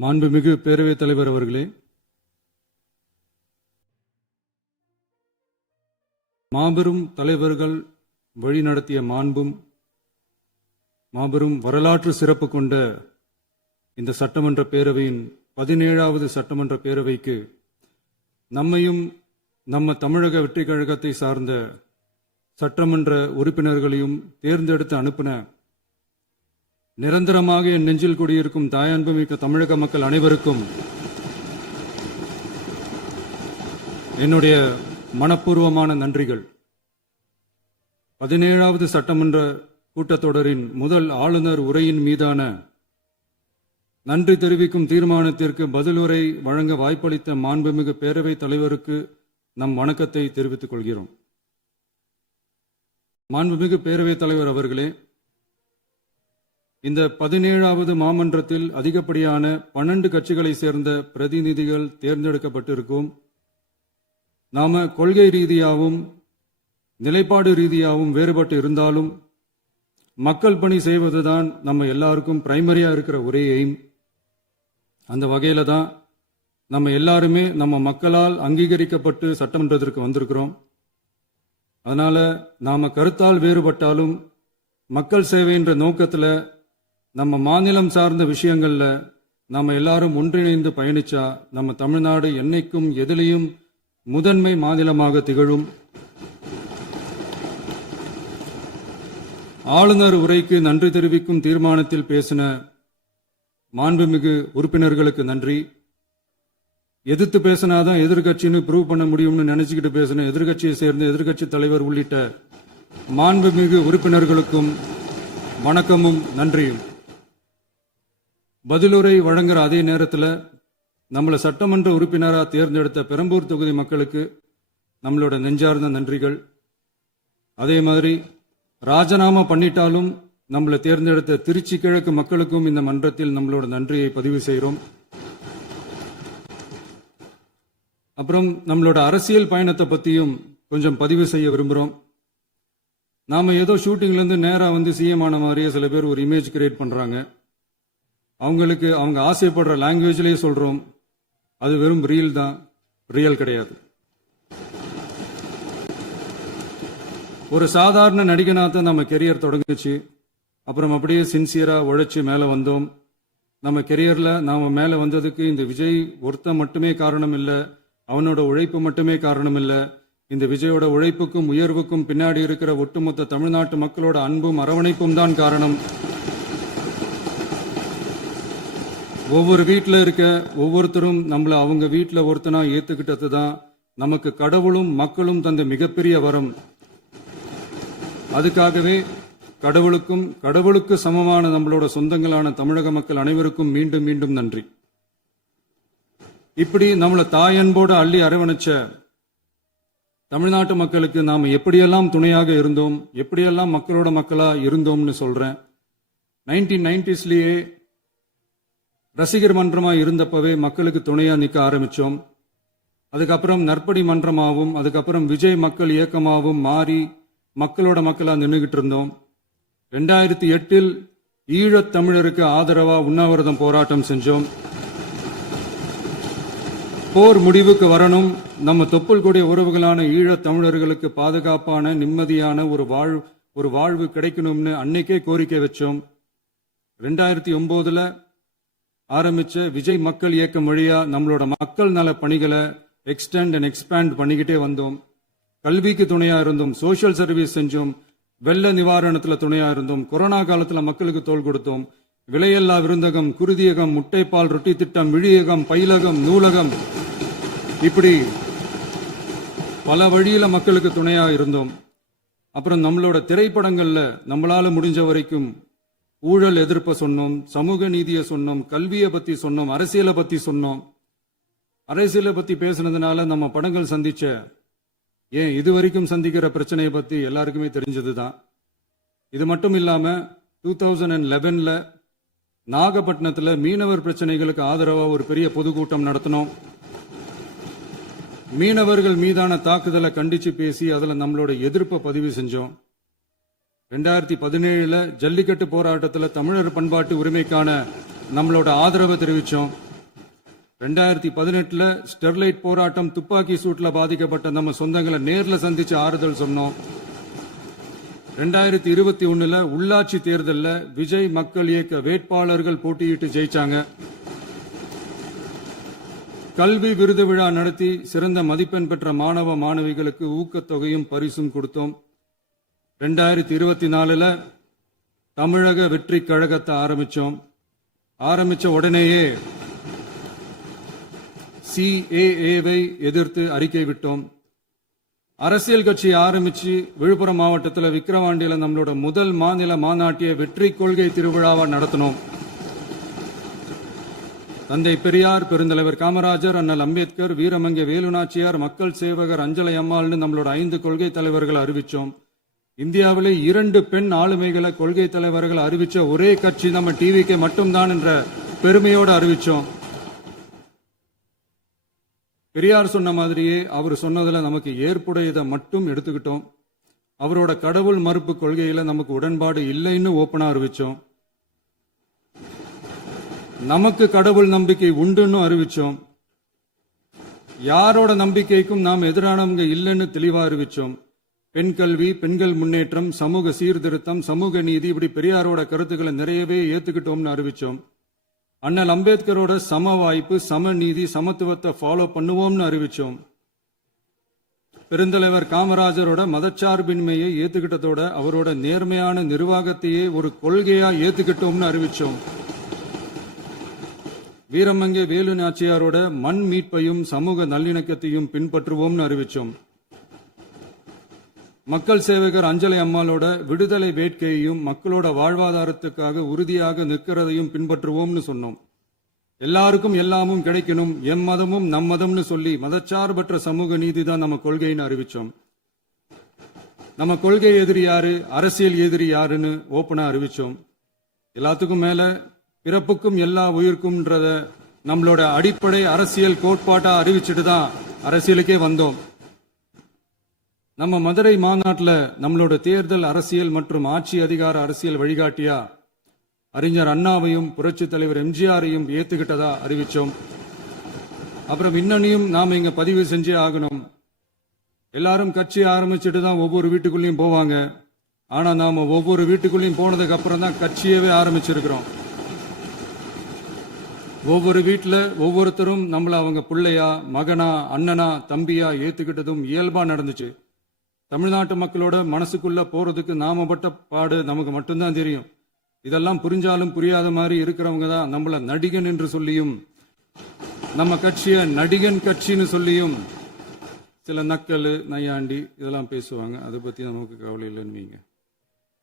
மாண்புமிகு பேரவைத் தலைவர் அவர்களே, மாபெரும் தலைவர்கள் வழிநடத்திய மாண்பும் மாபெரும் வரலாற்று சிறப்பு கொண்ட இந்த சட்டமன்ற பேரவையின் 17வது சட்டமன்ற பேரவைக்கு நம்மையும் நம்ம தமிழக வெற்றிக் கழகத்தை சார்ந்த சட்டமன்ற உறுப்பினர்களையும் தேர்ந்தெடுத்து அனுப்பின நிரந்தரமாக என் நெஞ்சில் குடியிருக்கும் தாயன்புமிக்க தமிழக மக்கள் அனைவருக்கும் என்னுடைய மனப்பூர்வமான நன்றிகள். 17வது சட்டமன்ற கூட்டத்தொடரின் முதல் ஆளுநர் உரையின் மீதான நன்றி தெரிவிக்கும் தீர்மானத்திற்கு பதிலுரை வழங்க வாய்ப்பளித்த மாண்புமிகு பேரவைத் தலைவருக்கு நம் வணக்கத்தை தெரிவித்துக் கொள்கிறோம். மாண்புமிகு பேரவைத் தலைவர் அவர்களே, இந்த 17வது மாமன்றத்தில் அதிகப்படியான 12 கட்சிகளை சேர்ந்த பிரதிநிதிகள் தேர்ந்தெடுக்கப்பட்டிருக்கும். நாம கொள்கை ரீதியாகவும் நிலைப்பாடு ரீதியாகவும் வேறுபட்டு இருந்தாலும் மக்கள் பணி செய்வதுதான் நம்ம எல்லாருக்கும் பிரைமரியா இருக்கிற ஒரே எய்ம். அந்த வகையில தான் நம்ம எல்லாருமே நம்ம மக்களால் அங்கீகரிக்கப்பட்டு சட்டமன்றத்திற்கு வந்திருக்கிறோம். அதனால நாம கருத்தால் வேறுபட்டாலும் மக்கள் சேவை என்ற நோக்கத்தில் நம்ம மாநிலம் சார்ந்த விஷயங்கள்ல நாம எல்லாரும் ஒன்றிணைந்து பயணிச்சா நம்ம தமிழ்நாடு என்னைக்கும் எதிலையும் முதன்மை மாநிலமாக திகழும். ஆளுநர் உரைக்கு நன்றி தெரிவிக்கும் தீர்மானத்தில் பேசின மாண்புமிகு உறுப்பினர்களுக்கு நன்றி. எதிர்த்து பேசினாதான் எதிர்கட்சின்னு ப்ரூவ் பண்ண முடியும்னு நினைச்சுக்கிட்டு பேசின எதிர்கட்சியை சேர்ந்த எதிர்கட்சி தலைவர் உள்ளிட்ட மாண்புமிகு உறுப்பினர்களுக்கும் வணக்கமும் நன்றியும். பதிலுரை வழங்குற அதே நேரத்தில் நம்மளை சட்டமன்ற உறுப்பினராக தேர்ந்தெடுத்த பெரம்பூர் தொகுதி மக்களுக்கு நம்மளோட நெஞ்சார்ந்த நன்றிகள். அதே மாதிரி ராஜினாமா பண்ணிட்டாலும் நம்மளை தேர்ந்தெடுத்த திருச்சி கிழக்கு மக்களுக்கும் இந்த மன்றத்தில் நம்மளோட நன்றியை பதிவு செய்கிறோம். அப்புறம் நம்மளோட அரசியல் பயணத்தை பற்றியும் கொஞ்சம் பதிவு செய்ய விரும்புகிறோம். நாம ஏதோ ஷூட்டிங்லேருந்து நேராக வந்து சிஎம் ஆன மாதிரியே சில பேர் ஒரு இமேஜ் கிரியேட் பண்ணுறாங்க. அவங்களுக்கு அவங்க ஆசைப்படுற லாங்குவேஜ்லேயே சொல்கிறோம், அது வெறும் ரீல் தான், ரியல் கிடையாது. ஒரு சாதாரண நடிகனாத்தான் நம்ம கெரியர் தொடங்குச்சு. அப்புறம் அப்படியே சின்சியராக உழைச்சி மேலே வந்தோம். நம்ம கெரியரில் நாம மேலே வந்ததுக்கு இந்த விஜய் ஒருத்தன் மட்டுமே காரணம் இல்லை, அவனோட உழைப்பு மட்டுமே காரணம் இல்லை. இந்த விஜயோட உழைப்புக்கும் உயர்வுக்கும் பின்னாடி இருக்கிற ஒட்டுமொத்த தமிழ்நாட்டு மக்களோட அன்பும் அரவணைப்பும் தான் காரணம். ஒவ்வொரு வீட்டில் இருக்க ஒவ்வொருத்தரும் நம்மளை அவங்க வீட்டில் ஒருத்தனா ஏற்றுக்கிட்டது தான் நமக்கு கடவுளும் மக்களும் தந்த மிகப்பெரிய வரம். அதுக்காகவே கடவுளுக்கு சமமான நம்மளோட சொந்தங்களான தமிழக மக்கள் அனைவருக்கும் மீண்டும் மீண்டும் நன்றி. இப்படி நம்மளை தாயன்போடு அள்ளி அரவணைச்ச தமிழ்நாட்டு மக்களுக்கு நாம் எப்படியெல்லாம் துணையாக இருந்தோம், எப்படியெல்லாம் மக்களோட மக்களா இருந்தோம்னு சொல்றேன். 1990ஸ்லயே ரசிகர் மன்றமா இருந்தப்பவே மக்களுக்கு துணையா நிற்க ஆரம்பிச்சோம். அதுக்கப்புறம் நற்படி மன்றமாகவும் அதுக்கப்புறம் விஜய் மக்கள் இயக்கமாகவும் மாறி மக்களோட மக்களா நின்றுகிட்டு இருந்தோம். 2008 ஈழத் தமிழருக்கு ஆதரவா உண்ணாவிரதம் போராட்டம் செஞ்சோம். போர் முடிவுக்கு வரணும், நம்ம தொப்புள் கூடிய உறவுகளான ஈழத் தமிழர்களுக்கு பாதுகாப்பான நிம்மதியான ஒரு வாழ்வு கிடைக்கணும்னு அன்னைக்கே கோரிக்கை வச்சோம். 2009 ஆரம்பிச்ச விஜய் மக்கள் இயக்கம் வழியா நம்மளோட மக்கள் நல பணிகளை எக்ஸ்டெண்ட் அண்ட் எக்ஸ்பேண்ட் பண்ணிக்கிட்டே வந்தோம். கல்விக்கு துணையா இருந்தோம், சோசியல் சர்வீஸ் செஞ்சோம், வெள்ள நிவாரணத்துல துணையா இருந்தோம், கொரோனா காலத்துல மக்களுக்கு தோள் கொடுத்தோம். விலையில்லா விருந்தகம், குருதியகம், முட்டைப்பால் ரொட்டி திட்டம், விழியகம், பயிலகம், நூலகம், இப்படி பல வழியில மக்களுக்கு துணையா இருந்தோம். அப்புறம் நம்மளோட திரைப்படங்கள்ல நம்மளால முடிஞ்ச வரைக்கும் ஊழல் எதிர்ப்ப சொன்னோம், சமூக நீதியை சொன்னோம், கல்வியை பத்தி சொன்னோம், அரசியலை பத்தி சொன்னோம். அரசியலை பத்தி பேசுனதுனால நம்ம படங்கள் சந்திச்ச இதுவரைக்கும் சந்திக்கிற பிரச்சனையை பத்தி எல்லாருக்குமே தெரிஞ்சதுதான். இது மட்டும் இல்லாம 2011 நாகப்பட்டினத்துல மீனவர் பிரச்சனைகளுக்கு ஆதரவா ஒரு பெரிய பொதுக்கூட்டம் நடத்தினோம். மீனவர்கள் மீதான தாக்குதலை கண்டிச்சு பேசி அதுல நம்மளோட எதிர்ப்பை பதிவு செஞ்சோம். 2017 ஜல்லிக்கட்டு போராட்டத்தில் தமிழர் பண்பாட்டு உரிமைக்கான நம்மளோட ஆதரவை தெரிவித்தோம். 2018 ஸ்டெர்லைட் போராட்டம் துப்பாக்கி சூட்ல பாதிக்கப்பட்ட நம்ம சொந்தங்களை நேர்ல சந்திச்சு ஆறுதல் சொன்னோம். 2021 உள்ளாட்சி தேர்தலில் விஜய் மக்கள் இயக்க வேட்பாளர்கள் போட்டியிட்டு ஜெயிச்சாங்க. கல்வி விருது விழா நடத்தி சிறந்த மதிப்பெண் பெற்ற மாணவ மாணவிகளுக்கு ஊக்கத்தொகையும் பரிசும் கொடுத்தோம். 2024 தமிழக வெற்றி கழகத்தை ஆரம்பிச்ச உடனேயே CAA-வை எதிர்த்து அறிக்கை விட்டோம். அரசியல் கட்சி ஆரம்பிச்சு விழுப்புரம் மாவட்டத்தில் விக்கிரவாண்டியில நம்மளோட முதல் மாநில மாநாட்டிய வெற்றி கொள்கை திருவிழாவை நடத்தினோம். தந்தை பெரியார், பெருந்தலைவர் காமராஜர், அண்ணல் அம்பேத்கர், வீரமங்கை வேலுநாச்சியார், மக்கள் சேவகர் அஞ்சலை அம்மாள்னு நம்மளோட 5 கொள்கை தலைவர்களை அறிவிச்சோம். இந்தியாவிலே 2 பெண் ஆளுமைகளை கொள்கை தலைவர்கள் அறிவிச்ச ஒரே கட்சி நம்ம டிவிக்கு மட்டும்தான் என்ற பெருமையோடு அறிவிச்சோம். பெரியார் சொன்ன மாதிரியே அவர் சொன்னதுல நமக்கு ஏற்புடையதை மட்டும் எடுத்துக்கிட்டோம். அவரோட கடவுள் மறுப்பு கொள்கையில நமக்கு உடன்பாடு இல்லைன்னு ஓப்பனா அறிவிச்சோம். நமக்கு கடவுள் நம்பிக்கை உண்டுன்னு அறிவிச்சோம். யாரோட நம்பிக்கைக்கும் நாம் எதிரானவங்க இல்லைன்னு தெளிவா அறிவிச்சோம். பெண் கல்வி, பெண்கள் முன்னேற்றம், சமூக சீர்திருத்தம், சமூக நீதி, இப்படி பெரியாரோட கருத்துக்களை நிறையவே ஏத்துக்கிட்டோம்னு அறிவிச்சோம். அண்ணல் அம்பேத்கரோட சம வாய்ப்பு, சம நீதி, சமத்துவத்தை ஃபாலோ பண்ணுவோம்னு அறிவிச்சோம். பெருந்தலைவர் காமராஜரோட மதச்சார்பின்மையை ஏத்துக்கிட்டதோட அவரோட நேர்மையான நிர்வாகத்தையே ஒரு கொள்கையா ஏத்துக்கிட்டோம்னு அறிவிச்சோம். வீரமங்கை வேலு நாச்சியாரோட மண் மீட்பையும் சமூக நல்லிணக்கத்தையும் பின்பற்றுவோம்னு அறிவிச்சோம். மக்கள் சேவகர் அஞ்சலை அம்மாளோட விடுதலை வேட்கையையும் மக்களோட வாழ்வாதாரத்துக்காக உறுதியாக நிற்கிறதையும் பின்பற்றுவோம்னு சொன்னோம். எல்லாருக்கும் எல்லாமும் கிடைக்கணும், எம் மதமும் நம் மதம்னு சொல்லி மதச்சார்பற்ற சமூக நீதி தான் நம்ம கொள்கைன்னு அறிவிச்சோம். நம்ம கொள்கை எதிரி யாரு, அரசியல் எதிரி யாருன்னு ஓப்பனா அறிவிச்சோம். எல்லாத்துக்கும் மேல பிறப்புக்கும் எல்லா உயிர்க்கும்ன்றத நம்மளோட அடிப்படை அரசியல் கோட்பாட்டா அறிவிச்சுட்டு தான் அரசியலுக்கே வந்தோம். நம்ம மதுரை மாநாட்டில் நம்மளோட தேர்தல் அரசியல் மற்றும் ஆட்சி அதிகார அரசியல் வழிகாட்டியா அறிஞர் அண்ணாவையும் புரட்சி தலைவர் எம்ஜிஆரையும் ஏத்துக்கிட்டதா அறிவிச்சோம். அப்புறம் இன்னனையும் நாம இங்க பதிவு செஞ்சே ஆகணும். எல்லாரும் கட்சி ஆரம்பிச்சுட்டு தான் ஒவ்வொரு வீட்டுக்குள்ளேயும் போவாங்க. ஆனா நாம ஒவ்வொரு வீட்டுக்குள்ளேயும் போனதுக்கு அப்புறம் தான் கட்சியவே ஆரம்பிச்சிருக்கிறோம். ஒவ்வொரு வீட்டுல ஒவ்வொருத்தரும் நம்மள அவங்க பிள்ளையா, மகனா, அண்ணனா, தம்பியா ஏத்துக்கிட்டதும் இயல்பா நடந்துச்சு. தமிழ்நாட்டு மக்களோட மனசுக்குள்ள போறதுக்கு நாம பட்ட பாடு நமக்கு மட்டும்தான் தெரியும். இதெல்லாம் புரிஞ்சாலும் புரியாத மாதிரி இருக்கிறவங்க தான் நம்மள நடிகன் என்று சொல்லியும் நம்ம கட்சிய நடிகன் கட்சின்னு சொல்லியும் சில நக்கல், நையாண்டி இதெல்லாம் பேசுவாங்க. அதை பத்தி நமக்கு கவலை இல்லைன்னு.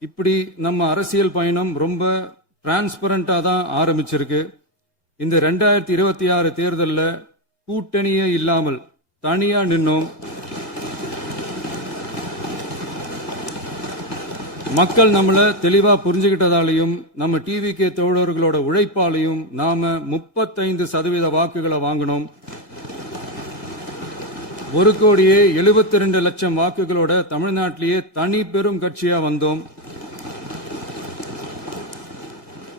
இப்படி நம்ம அரசியல் பயணம் ரொம்ப டிரான்ஸ்பரண்டா தான் ஆரம்பிச்சிருக்கு. இந்த 2026 தேர்தலில் கூட்டணியே இல்லாமல் தனியா நின்னோம். மக்கள் நம்மள தெளிவா புரிஞ்சுக்கிட்டதாலையும் நம்ம டிவிகே தோழர்களோட உழைப்பாலையும் நாம 35% வாக்குகளை வாங்கினோம். 1,72,00,000 வாக்குகளோட தமிழ்நாட்டிலேயே தனி பெரும் கட்சியா வந்தோம்.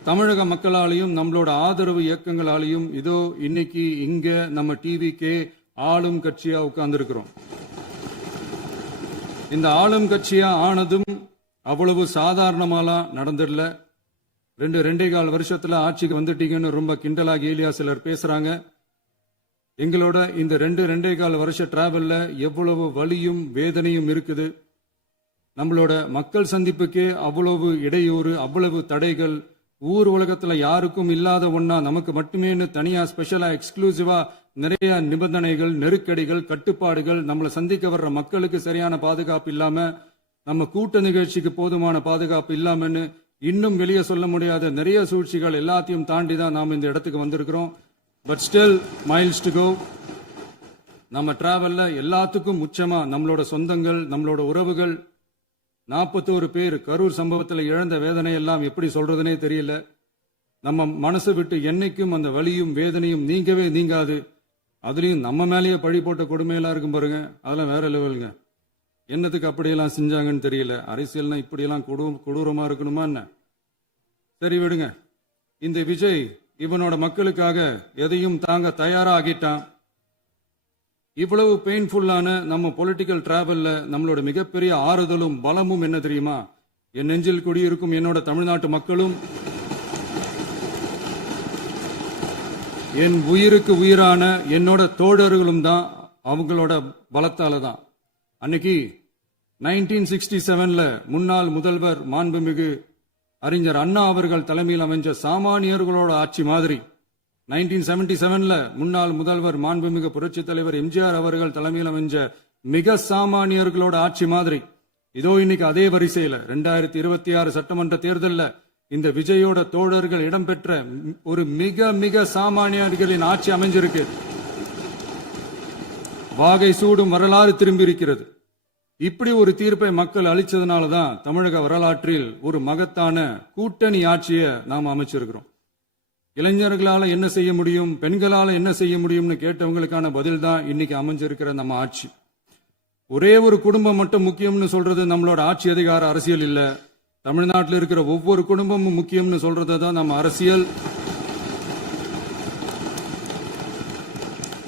தமிழக மக்களாலையும் நம்மளோட ஆதரவு இயக்கங்களாலையும் இதோ இன்னைக்கு இங்க நம்ம டிவிகே ஆளும் கட்சியா உட்கார்ந்துருக்கிறோம். இந்த ஆளும் கட்சியா ஆனதும் அவ்வளவு சாதாரணமாலாம் நடந்துடல. 2.25 வருஷத்துல ஆட்சிக்கு வந்துட்டீங்கன்னு ரொம்ப கிண்டலா கேலியா சிலர் பேசுறாங்க. எங்களோட இந்த 2.25 வருஷ டிராவல்ல எவ்வளவு வலியும் வேதனையும் இருக்குது. நம்மளோட மக்கள் சந்திப்புக்கே அவ்வளவு இடையூறு, அவ்வளவு தடைகள், ஊர் உலகத்துல யாருக்கும் இல்லாத ஒன்னா நமக்கு மட்டுமேன்னு தனியா ஸ்பெஷலா எக்ஸ்க்ளூசிவா நிறைய நிபந்தனைகள், நெருக்கடிகள், கட்டுப்பாடுகள், நம்மளை சந்திக்க வர்ற மக்களுக்கு சரியான பாதுகாப்பு இல்லாம, நம்ம கூட்ட நிகழ்ச்சிக்கு போதுமான பாதுகாப்பு இல்லாமன்னு இன்னும் வெளியே சொல்ல முடியாத நிறைய சூழ்ச்சிகள் எல்லாத்தையும் தாண்டி தான் நாம் இந்த இடத்துக்கு வந்திருக்கிறோம். But still miles to go. நம்ம டிராவல்ல எல்லாத்துக்கும் உச்சமா நம்மளோட சொந்தங்கள், நம்மளோட உறவுகள், 41 பேர் கரூர் சம்பவத்தில் இழந்த வேதனை எல்லாம் எப்படி சொல்றதுனே தெரியல. நம்ம மனசு விட்டு என்னைக்கும் அந்த வலியும் வேதனையும் நீங்கவே நீங்காது. அதுலயும் நம்ம மேலேயே பழி போட்ட கொடுமையெல்லாம் இருக்கும் பாருங்க, அதெல்லாம் வேற லெவலுங்க. என்னத்துக்கு அப்படியெல்லாம் செஞ்சாங்கன்னு தெரியல. அரசியல்னா இப்படியெல்லாம் கொடூரமா இருக்கணுமா என்ன? சரி விடுங்க. இந்த விஜய் இவனோட மக்களுக்காக எதையும் தாங்க தயாராகிட்டான். இவ்வளவு பெயின்ஃபுல்லான நம்ம பொலிட்டிக்கல் டிராவல்ல நம்மளோட மிகப்பெரிய ஆறுதலும் பலமும் என்ன தெரியுமா? என் நெஞ்சில் குடியிருக்கும் என்னோட தமிழ்நாட்டு மக்களும் என் உயிருக்கு உயிரான என்னோட தோழர்களும் தான். அவங்களோட பலத்தால தான். அன்னைக்கு 1967ல முன்னாள் முதல்வர் மாண்புமிகு அறிஞர் அண்ணா அவர்கள் தலைமையில் அமைஞ்ச சாமானியர்களோட ஆட்சி மாதிரி 1977ல முன்னாள் முதல்வர் மாண்புமிகு புரட்சி தலைவர் எம்ஜிஆர் அவர்கள் தலைமையில் அமைஞ்ச மிக சாமானியர்களோட ஆட்சி மாதிரி இதோ இன்னைக்கு அதே வரிசையில 2026 சட்டமன்ற தேர்தலில் இந்த விஜயோட தோழர்கள் இடம்பெற்ற ஒரு மிக மிக சாமானியர்களின் ஆட்சி அமைஞ்சிருக்கு. வாகை சூடும் வரலாறு திரும்பி இருக்கிறது. இப்படி ஒரு தீர்ப்பை மக்கள் அளிச்சதுனாலதான் தமிழக வரலாற்றில் ஒரு மகத்தான கூட்டணி ஆட்சியை நாம் அமைச்சிருக்கிறோம். இளைஞர்களால என்ன செய்ய முடியும், பெண்களால என்ன செய்ய முடியும்னு கேட்டவங்களுக்கான பதில் தான் இன்னைக்கு அமைஞ்சிருக்கிற நம்ம ஆட்சி. ஒரே ஒரு குடும்பம் மட்டும் முக்கியம்னு சொல்றது நம்மளோட ஆட்சி அதிகார அரசியல் இல்ல. தமிழ்நாட்டில் இருக்கிற ஒவ்வொரு குடும்பமும் முக்கியம்னு சொல்றது தான் நம்ம அரசியல்.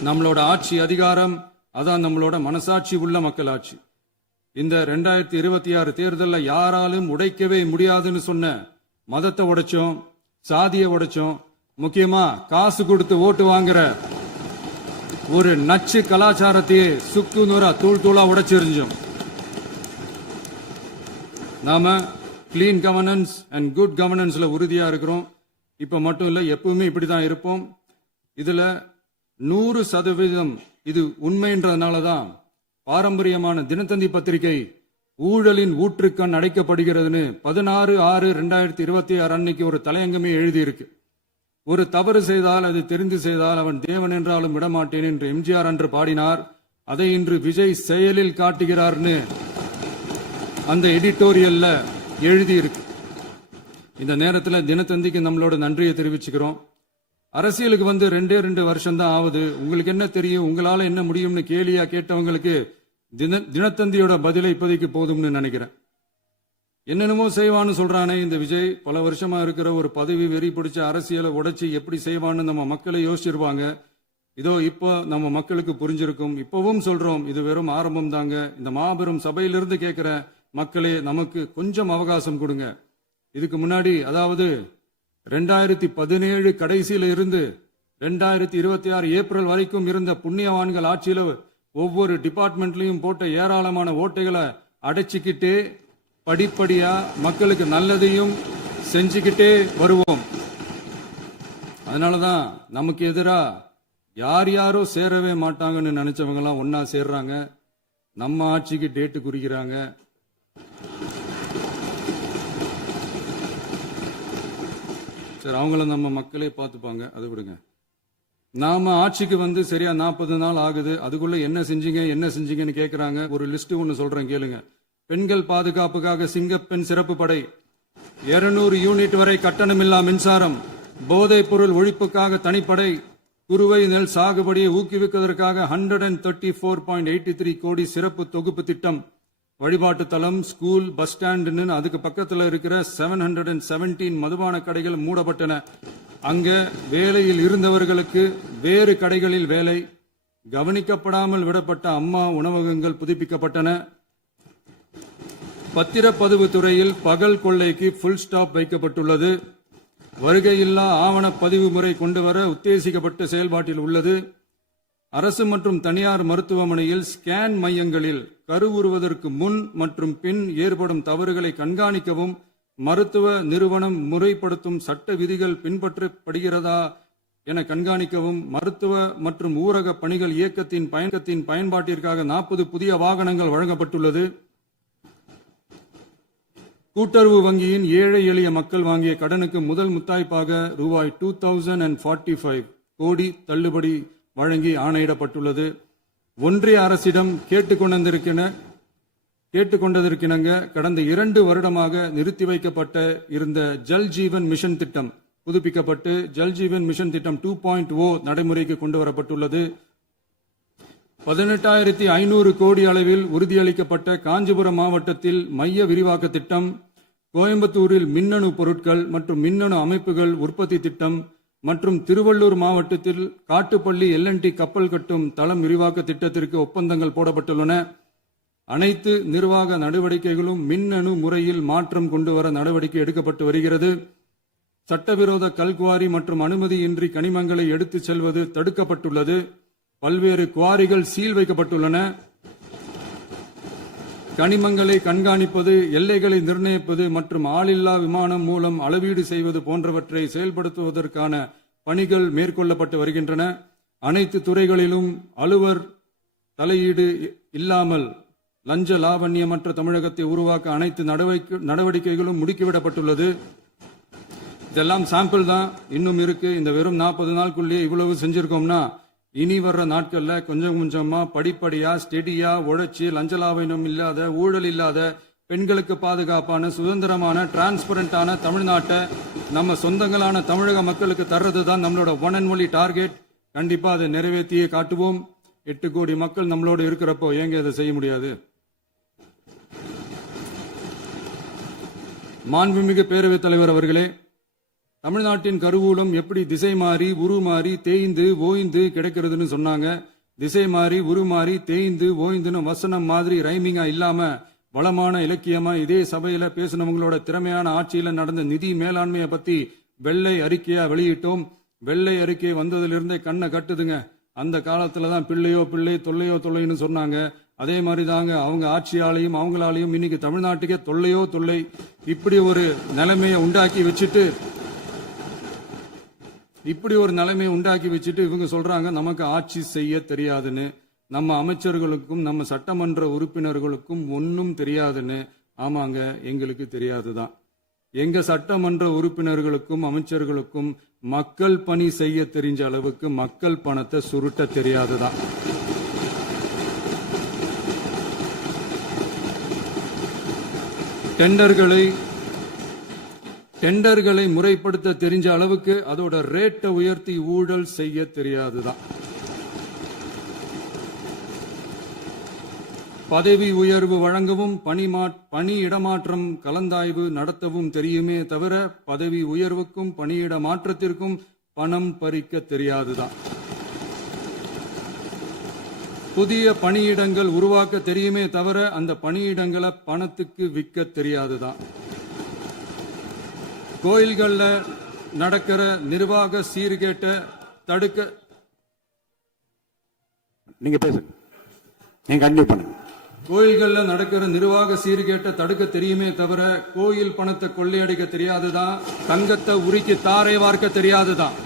நம்மளோட ஆட்சி அதிகாரம் அதான் நம்மளோட மனசாட்சி உள்ள மக்கள் ஆட்சி. இந்த 2026 தேர்தலில் யாராலும் உடைக்கவே முடியாதுன்னு சொன்ன மதத்தை உடைச்சோம், சாதியை உடைச்சோம், முக்கியமா காசு கொடுத்து ஓட்டு வாங்குற ஒரு நச்சு கலாச்சாரத்தையே சுக்கு நூறா தூள் தூளா உடைச்சிருந்தோம். நாம கிளீன் கவர்னன்ஸ் அண்ட் குட் கவர்னன்ஸ்ல உறுதியா இருக்கிறோம். இப்ப மட்டும் இல்ல, எப்பவுமே இப்படிதான் இருப்போம். இதுல 100% இது உண்மைன்றதுனாலதான் பாரம்பரியமான தினத்தந்தி பத்திரிகை ஊழலின் ஊற்றுக்கண் அடைக்கப்படுகிறதுன்னு 16/6/2026 அன்னைக்கு ஒரு தலையங்கமே எழுதியிருக்கு. ஒரு தவறு செய்தால் அது தெரிந்து செய்தால் அவன் தேவன் என்றாலும் விடமாட்டேன் என்று எம்ஜிஆர் அன்று பாடினார். அதை இன்று விஜய் செயலில் காட்டுகிறார்னு அந்த எடிட்டோரியல்ல எழுதியிருக்கு. இந்த நேரத்தில் தினத்தந்திக்கு நம்மளோட நன்றியை தெரிவிச்சுக்கிறோம். அரசியலுக்கு வந்து 2 வருஷம் தான் ஆகுது. உங்களுக்கு என்ன தெரியும், உங்களால என்ன முடியும்னு கேலியா கேட்டவங்களுக்கு தினத்தந்தியோட பதிலை இப்போதைக்கு போதும்னு நினைக்கிறேன். என்னென்னமோ செய்வான்னு சொல்றானே இந்த விஜய், பல வருஷமா இருக்கிற ஒரு பதவி வெறி பிடிச்ச அரசியலை உடைச்சி எப்படி செய்வான்னு நம்ம மக்களை யோசிச்சிருவாங்க. இதோ இப்போ நம்ம மக்களுக்கு புரிஞ்சிருக்கும். இப்பவும் சொல்றோம், இது வெறும் ஆரம்பம் தாங்க. இந்த மாபெரும் சபையிலிருந்து கேட்கிற மக்களே, நமக்கு கொஞ்சம் அவகாசம் கொடுங்க. இதுக்கு முன்னாடி, அதாவது 2017 கடைசியில இருந்து 2026 ஏப்ரல் வரைக்கும் இருந்த புண்ணியவான்கள் ஆட்சியில ஒவ்வொரு டிபார்ட்மெண்ட்லயும் போட்ட ஏராளமான ஓட்டைகளை அடைச்சிக்கிட்டே படிப்படியா மக்களுக்கு நல்லதையும் செஞ்சுக்கிட்டே வருவோம். அதனாலதான் நமக்கு எதிரா யார் யாரோ சேரவே மாட்டாங்கன்னு நினைச்சவங்க எல்லாம் ஒன்னா சேர்றாங்க. நம்ம ஆட்சிக்கு டேட்டு குறிக்கிறாங்க. சரி, அவங்கள நம்ம மக்களே பார்த்துப்பாங்க, அதை விடுங்க. நாம ஆட்சிக்கு வந்து சரியா 40 நாள் ஆகுது. அதுக்குள்ள என்ன செஞ்சீங்கன்னு கேட்கிறாங்க. ஒரு லிஸ்ட் ஒன்னு சொல்றேன் கேளுங்க. பெண்கள் பாதுகாப்புக்காக சிங்கப்பெண் சிறப்பு படை, 200 யூனிட் வரை கட்டணமில்லா மின்சாரம், போதைப் பொருள் ஒழிப்புக்காக தனிப்படை, குறுவை நெல் சாகுபடியை ஊக்குவிப்பதற்காக 134.83 கோடி சிறப்பு தொகுப்பு திட்டம், வழிபாட்டு தலம், ஸ்கூல், பஸ் ஸ்டாண்டுன்னு அதுக்கு பக்கத்தில் இருக்கிற 717 மதுபான கடைகள் மூடப்பட்டன. அங்க வேலையில் இருந்தவர்களுக்கு வேறு கடைகளில் வேலை, கவனிக்கப்படாமல் விடப்பட்ட அம்மா உணவகங்கள் புதுப்பிக்கப்பட்டன. பத்திரப்பதிவு துறையில் பகல் கொள்ளைக்கு புல் ஸ்டாப் வைக்கப்பட்டுள்ளது. வருகையில்லா ஆவண பதிவு முறை கொண்டுவர உத்தேசிக்கப்பட்ட செயல்பாட்டில் உள்ளது. அரசு மற்றும் தனியார் மருத்துவமனையில் ஸ்கேன் மையங்களில் கருவுறுவதற்கு முன் மற்றும் பின் ஏற்படும் தவறுகளை கண்காணிக்கவும், மருத்துவ நிறுவனம் முறைப்படுத்தும் சட்ட விதிகள் பின்பற்றப்படுகிறதா என கண்காணிக்கவும், மருத்துவ மற்றும் ஊரக பணிகள் இயக்கத்தின் பயன்பாட்டிற்காக 40 புதிய வாகனங்கள் வழங்கப்பட்டுள்ளது. கூட்டுறவு வங்கியின் ஏழை எளிய மக்கள் வாங்கிய கடனுக்கு முதல் முத்தாய்ப்பாக ரூபாய் 2045 கோடி தள்ளுபடி வழங்கி ஆணையிடப்பட்டுள்ளது. ஒன்றிய அரசிடம் கேட்டுக்கொண்டதற்கிணங்க கடந்த 2 வருடமாக நிறுத்தி வைக்கப்பட்ட இருந்த ஜல் ஜீவன் மிஷன் திட்டம் புதுப்பிக்கப்பட்டு ஜல் ஜீவன் மிஷன் திட்டம் 2.0 நடைமுறைக்கு கொண்டு வரப்பட்டுள்ளது. 18,500 கோடி அளவில் உறுதியளிக்கப்பட்ட காஞ்சிபுரம் மாவட்டத்தில் மைய விரிவாக்க திட்டம், கோயம்புத்தூரில் மின்னணு பொருட்கள் மற்றும் மின்னணு அமைப்புகள் உற்பத்தி திட்டம் மற்றும் திருவள்ளூர் மாவட்டத்தில் காட்டுப்பள்ளி எல்என்டி கப்பல் கட்டும் தளம் விரிவாக்க திட்டத்திற்கு ஒப்பந்தங்கள் போடப்பட்டுள்ளன. அனைத்து நிர்வாக நடவடிக்கைகளும் மின்னணு முறையில் மாற்றம் கொண்டுவர நடவடிக்கை எடுக்கப்பட்டு வருகிறது. சட்டவிரோத கல்குவாரி மற்றும் அனுமதியின்றி கனிமங்களை எடுத்துச் செல்வது தடுக்கப்பட்டுள்ளது. பல்வேறு குவாரிகள் சீல் வைக்கப்பட்டுள்ளன. கனிமங்களை கண்காணிப்பது, எல்லைகளை நிர்ணயிப்பது மற்றும் ஆளில்லா விமானம் மூலம் அளவீடு செய்வது போன்றவற்றை செயல்படுத்துவதற்கான பணிகள் மேற்கொள்ளப்பட்டு வருகின்றன. அனைத்து துறைகளிலும் அலுவலர் தலையீடு இல்லாமல் லஞ்ச லாவண்யமற்ற தமிழகத்தை உருவாக்க அனைத்து நடவடிக்கைகளும் முடுக்கிவிடப்பட்டுள்ளது. இதெல்லாம் சாம்பிள் தான், இன்னும் இருக்கு. இந்த வெறும் 40 நாளுக்குள்ளேயே இவ்வளவு செஞ்சிருக்கோம்னா இனி வர்ற நாட்கள்ல கொஞ்சம் கொஞ்சமா படிப்படியா ஸ்டெடியா உழைச்சி லஞ்சலாவணம் இல்லாத, ஊழல் இல்லாத, பெண்களுக்கு பாதுகாப்பான, சுதந்திரமான, டிரான்ஸ்பரண்டான தமிழ்நாட்டை நம்ம சொந்தங்களான தமிழக மக்களுக்கு தர்றதுதான் நம்மளோட ஒன் அண்ட் ஒன்லி டார்கெட். கண்டிப்பா அதை நிறைவேற்றியே காட்டுவோம். 8 கோடி மக்கள் நம்மளோட இருக்கிறப்போ ஏங்க இதை செய்ய முடியாது? மாண்புமிகு பேரவைத் தலைவர் அவர்களே, தமிழ்நாட்டின் கருவூலம் எப்படி திசை மாறி உருமாறி தேய்ந்து ஓய்ந்து கிடக்கிறதுன்னு சொன்னாங்க. திசை மாறி உருமாறி தேய்ந்து ஓய்ந்துன்னு வசனம் மாதிரி ரைமிங்கா இல்லாம வளமான இலக்கியமா இதே சபையில பேசினவங்களோட திறமையான ஆட்சியில நடந்த நிதி மேலாண்மையை பத்தி வெள்ளை அறிக்கையா வெளியிட்டோம். வெள்ளை அறிக்கை வந்ததிலிருந்தே கண்ணை கட்டுதுங்க. அந்த காலத்துலதான் பிள்ளையோ பிள்ளை, தொல்லையோ தொல்லைன்னு சொன்னாங்க. அதே மாதிரி தாங்க அவங்க ஆட்சியாலையும் அவங்களாலையும் இன்னைக்கு தமிழ்நாட்டுக்கே தொல்லையோ தொல்லை. இப்படி ஒரு நிலைமையை உண்டாக்கி வச்சுட்டு இவங்க சொல்றாங்க நமக்கு ஆட்சி செய்ய தெரியாதுன்னு. நம்ம அமைச்சர்களுக்கும் நம்ம சட்டமன்ற உறுப்பினர்களுக்கும் ஒன்னும் தெரியாதுன்னு. ஆமாங்க, எங்களுக்கு தெரியாதுதான். எங்க சட்டமன்ற உறுப்பினர்களுக்கும் அமைச்சர்களுக்கும் மக்கள் பணி செய்ய தெரிஞ்ச அளவுக்கு மக்கள் பணத்தை சுருட்ட தெரியாதுதான். டெண்டர்களை முறைப்படுத்த தெரிஞ்ச அளவுக்கு அதோட ரேட்டை உயர்த்தி ஊழல் செய்ய தெரியாதுதான். பதவி உயர்வு வழங்கவும் பணி இடமாற்றம் கலந்தாய்வு நடத்தவும் தெரியுமே தவிர பதவி உயர்வுக்கும் பணியிட மாற்றத்திற்கும் பணம் பறிக்க தெரியாதுதான். புதிய பணியிடங்கள் உருவாக்க தெரியுமே தவிர அந்த பணியிடங்களை பணத்துக்கு விற்க தெரியாதுதான். கோயில்கள்ல நடக்கிற நிர்வாக சீர்கேட்டை தடுக்க நீங்க பேசுங்க, நீங்க கண்டிப்பா பண்ணுங்க. கோயில்கள்ல நடக்கிற நிர்வாக சீர்கேட்டை தடுக்க தெரியுமே தவிர கோயில் பணத்தை கொள்ளையடிக்க தெரியாதுதான். தங்கத்தை உருக்கி தாரை வார்க்க தெரியாதுதான்.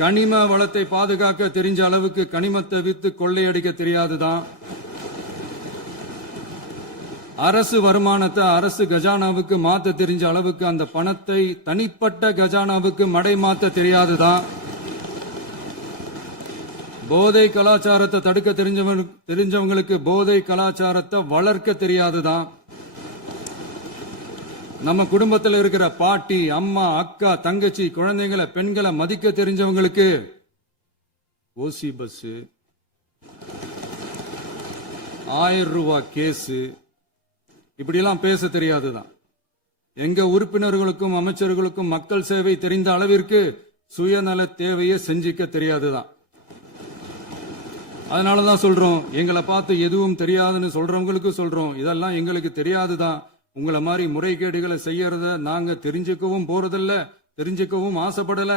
கனிம வளத்தை பாதுகாக்க தெரிஞ்ச அளவுக்கு கனிமத்தை வித்து கொள்ளையடிக்க தெரியாதுதான். அரசு வருமானத்தை அரசு கஜானாவுக்கு மாத்த தெரிஞ்ச அளவுக்கு அந்த பணத்தை தனிப்பட்ட கஜானாவுக்கு மடை மாத்த தெரியாதுதான். போதை கலாச்சாரத்தை தடுக்க தெரிஞ்சவங்களுக்கு போதை கலாச்சாரத்தை வளர்க்க தெரியாதுதான். நம்ம குடும்பத்தில் இருக்கிற பாட்டி, அம்மா, அக்கா, தங்கச்சி, குழந்தைங்களை, பெண்களை மதிக்க தெரிஞ்சவங்களுக்கு ஓசி பஸ், 1000 ரூபாய் கேஸ், இப்படியெல்லாம் பேச தெரியாதுதான். எங்க உறுப்பினர்களுக்கும் அமைச்சர்களுக்கும் மக்கள் சேவை தெரிந்த அளவிற்கு சுயநல தேவையை செஞ்சிக்க தெரியாதுதான். அதனாலதான் சொல்றோம், எங்களை பார்த்து எதுவும் தெரியாதுன்னு சொல்றவங்களுக்கு சொல்றோம், இதெல்லாம் எங்களுக்கு தெரியாதுதான். உங்களை மாதிரி முறைகேடுகளை செய்யறத நாங்க தெரிஞ்சுக்கவும் போறதில்ல, தெரிஞ்சுக்கவும் ஆசைப்படல.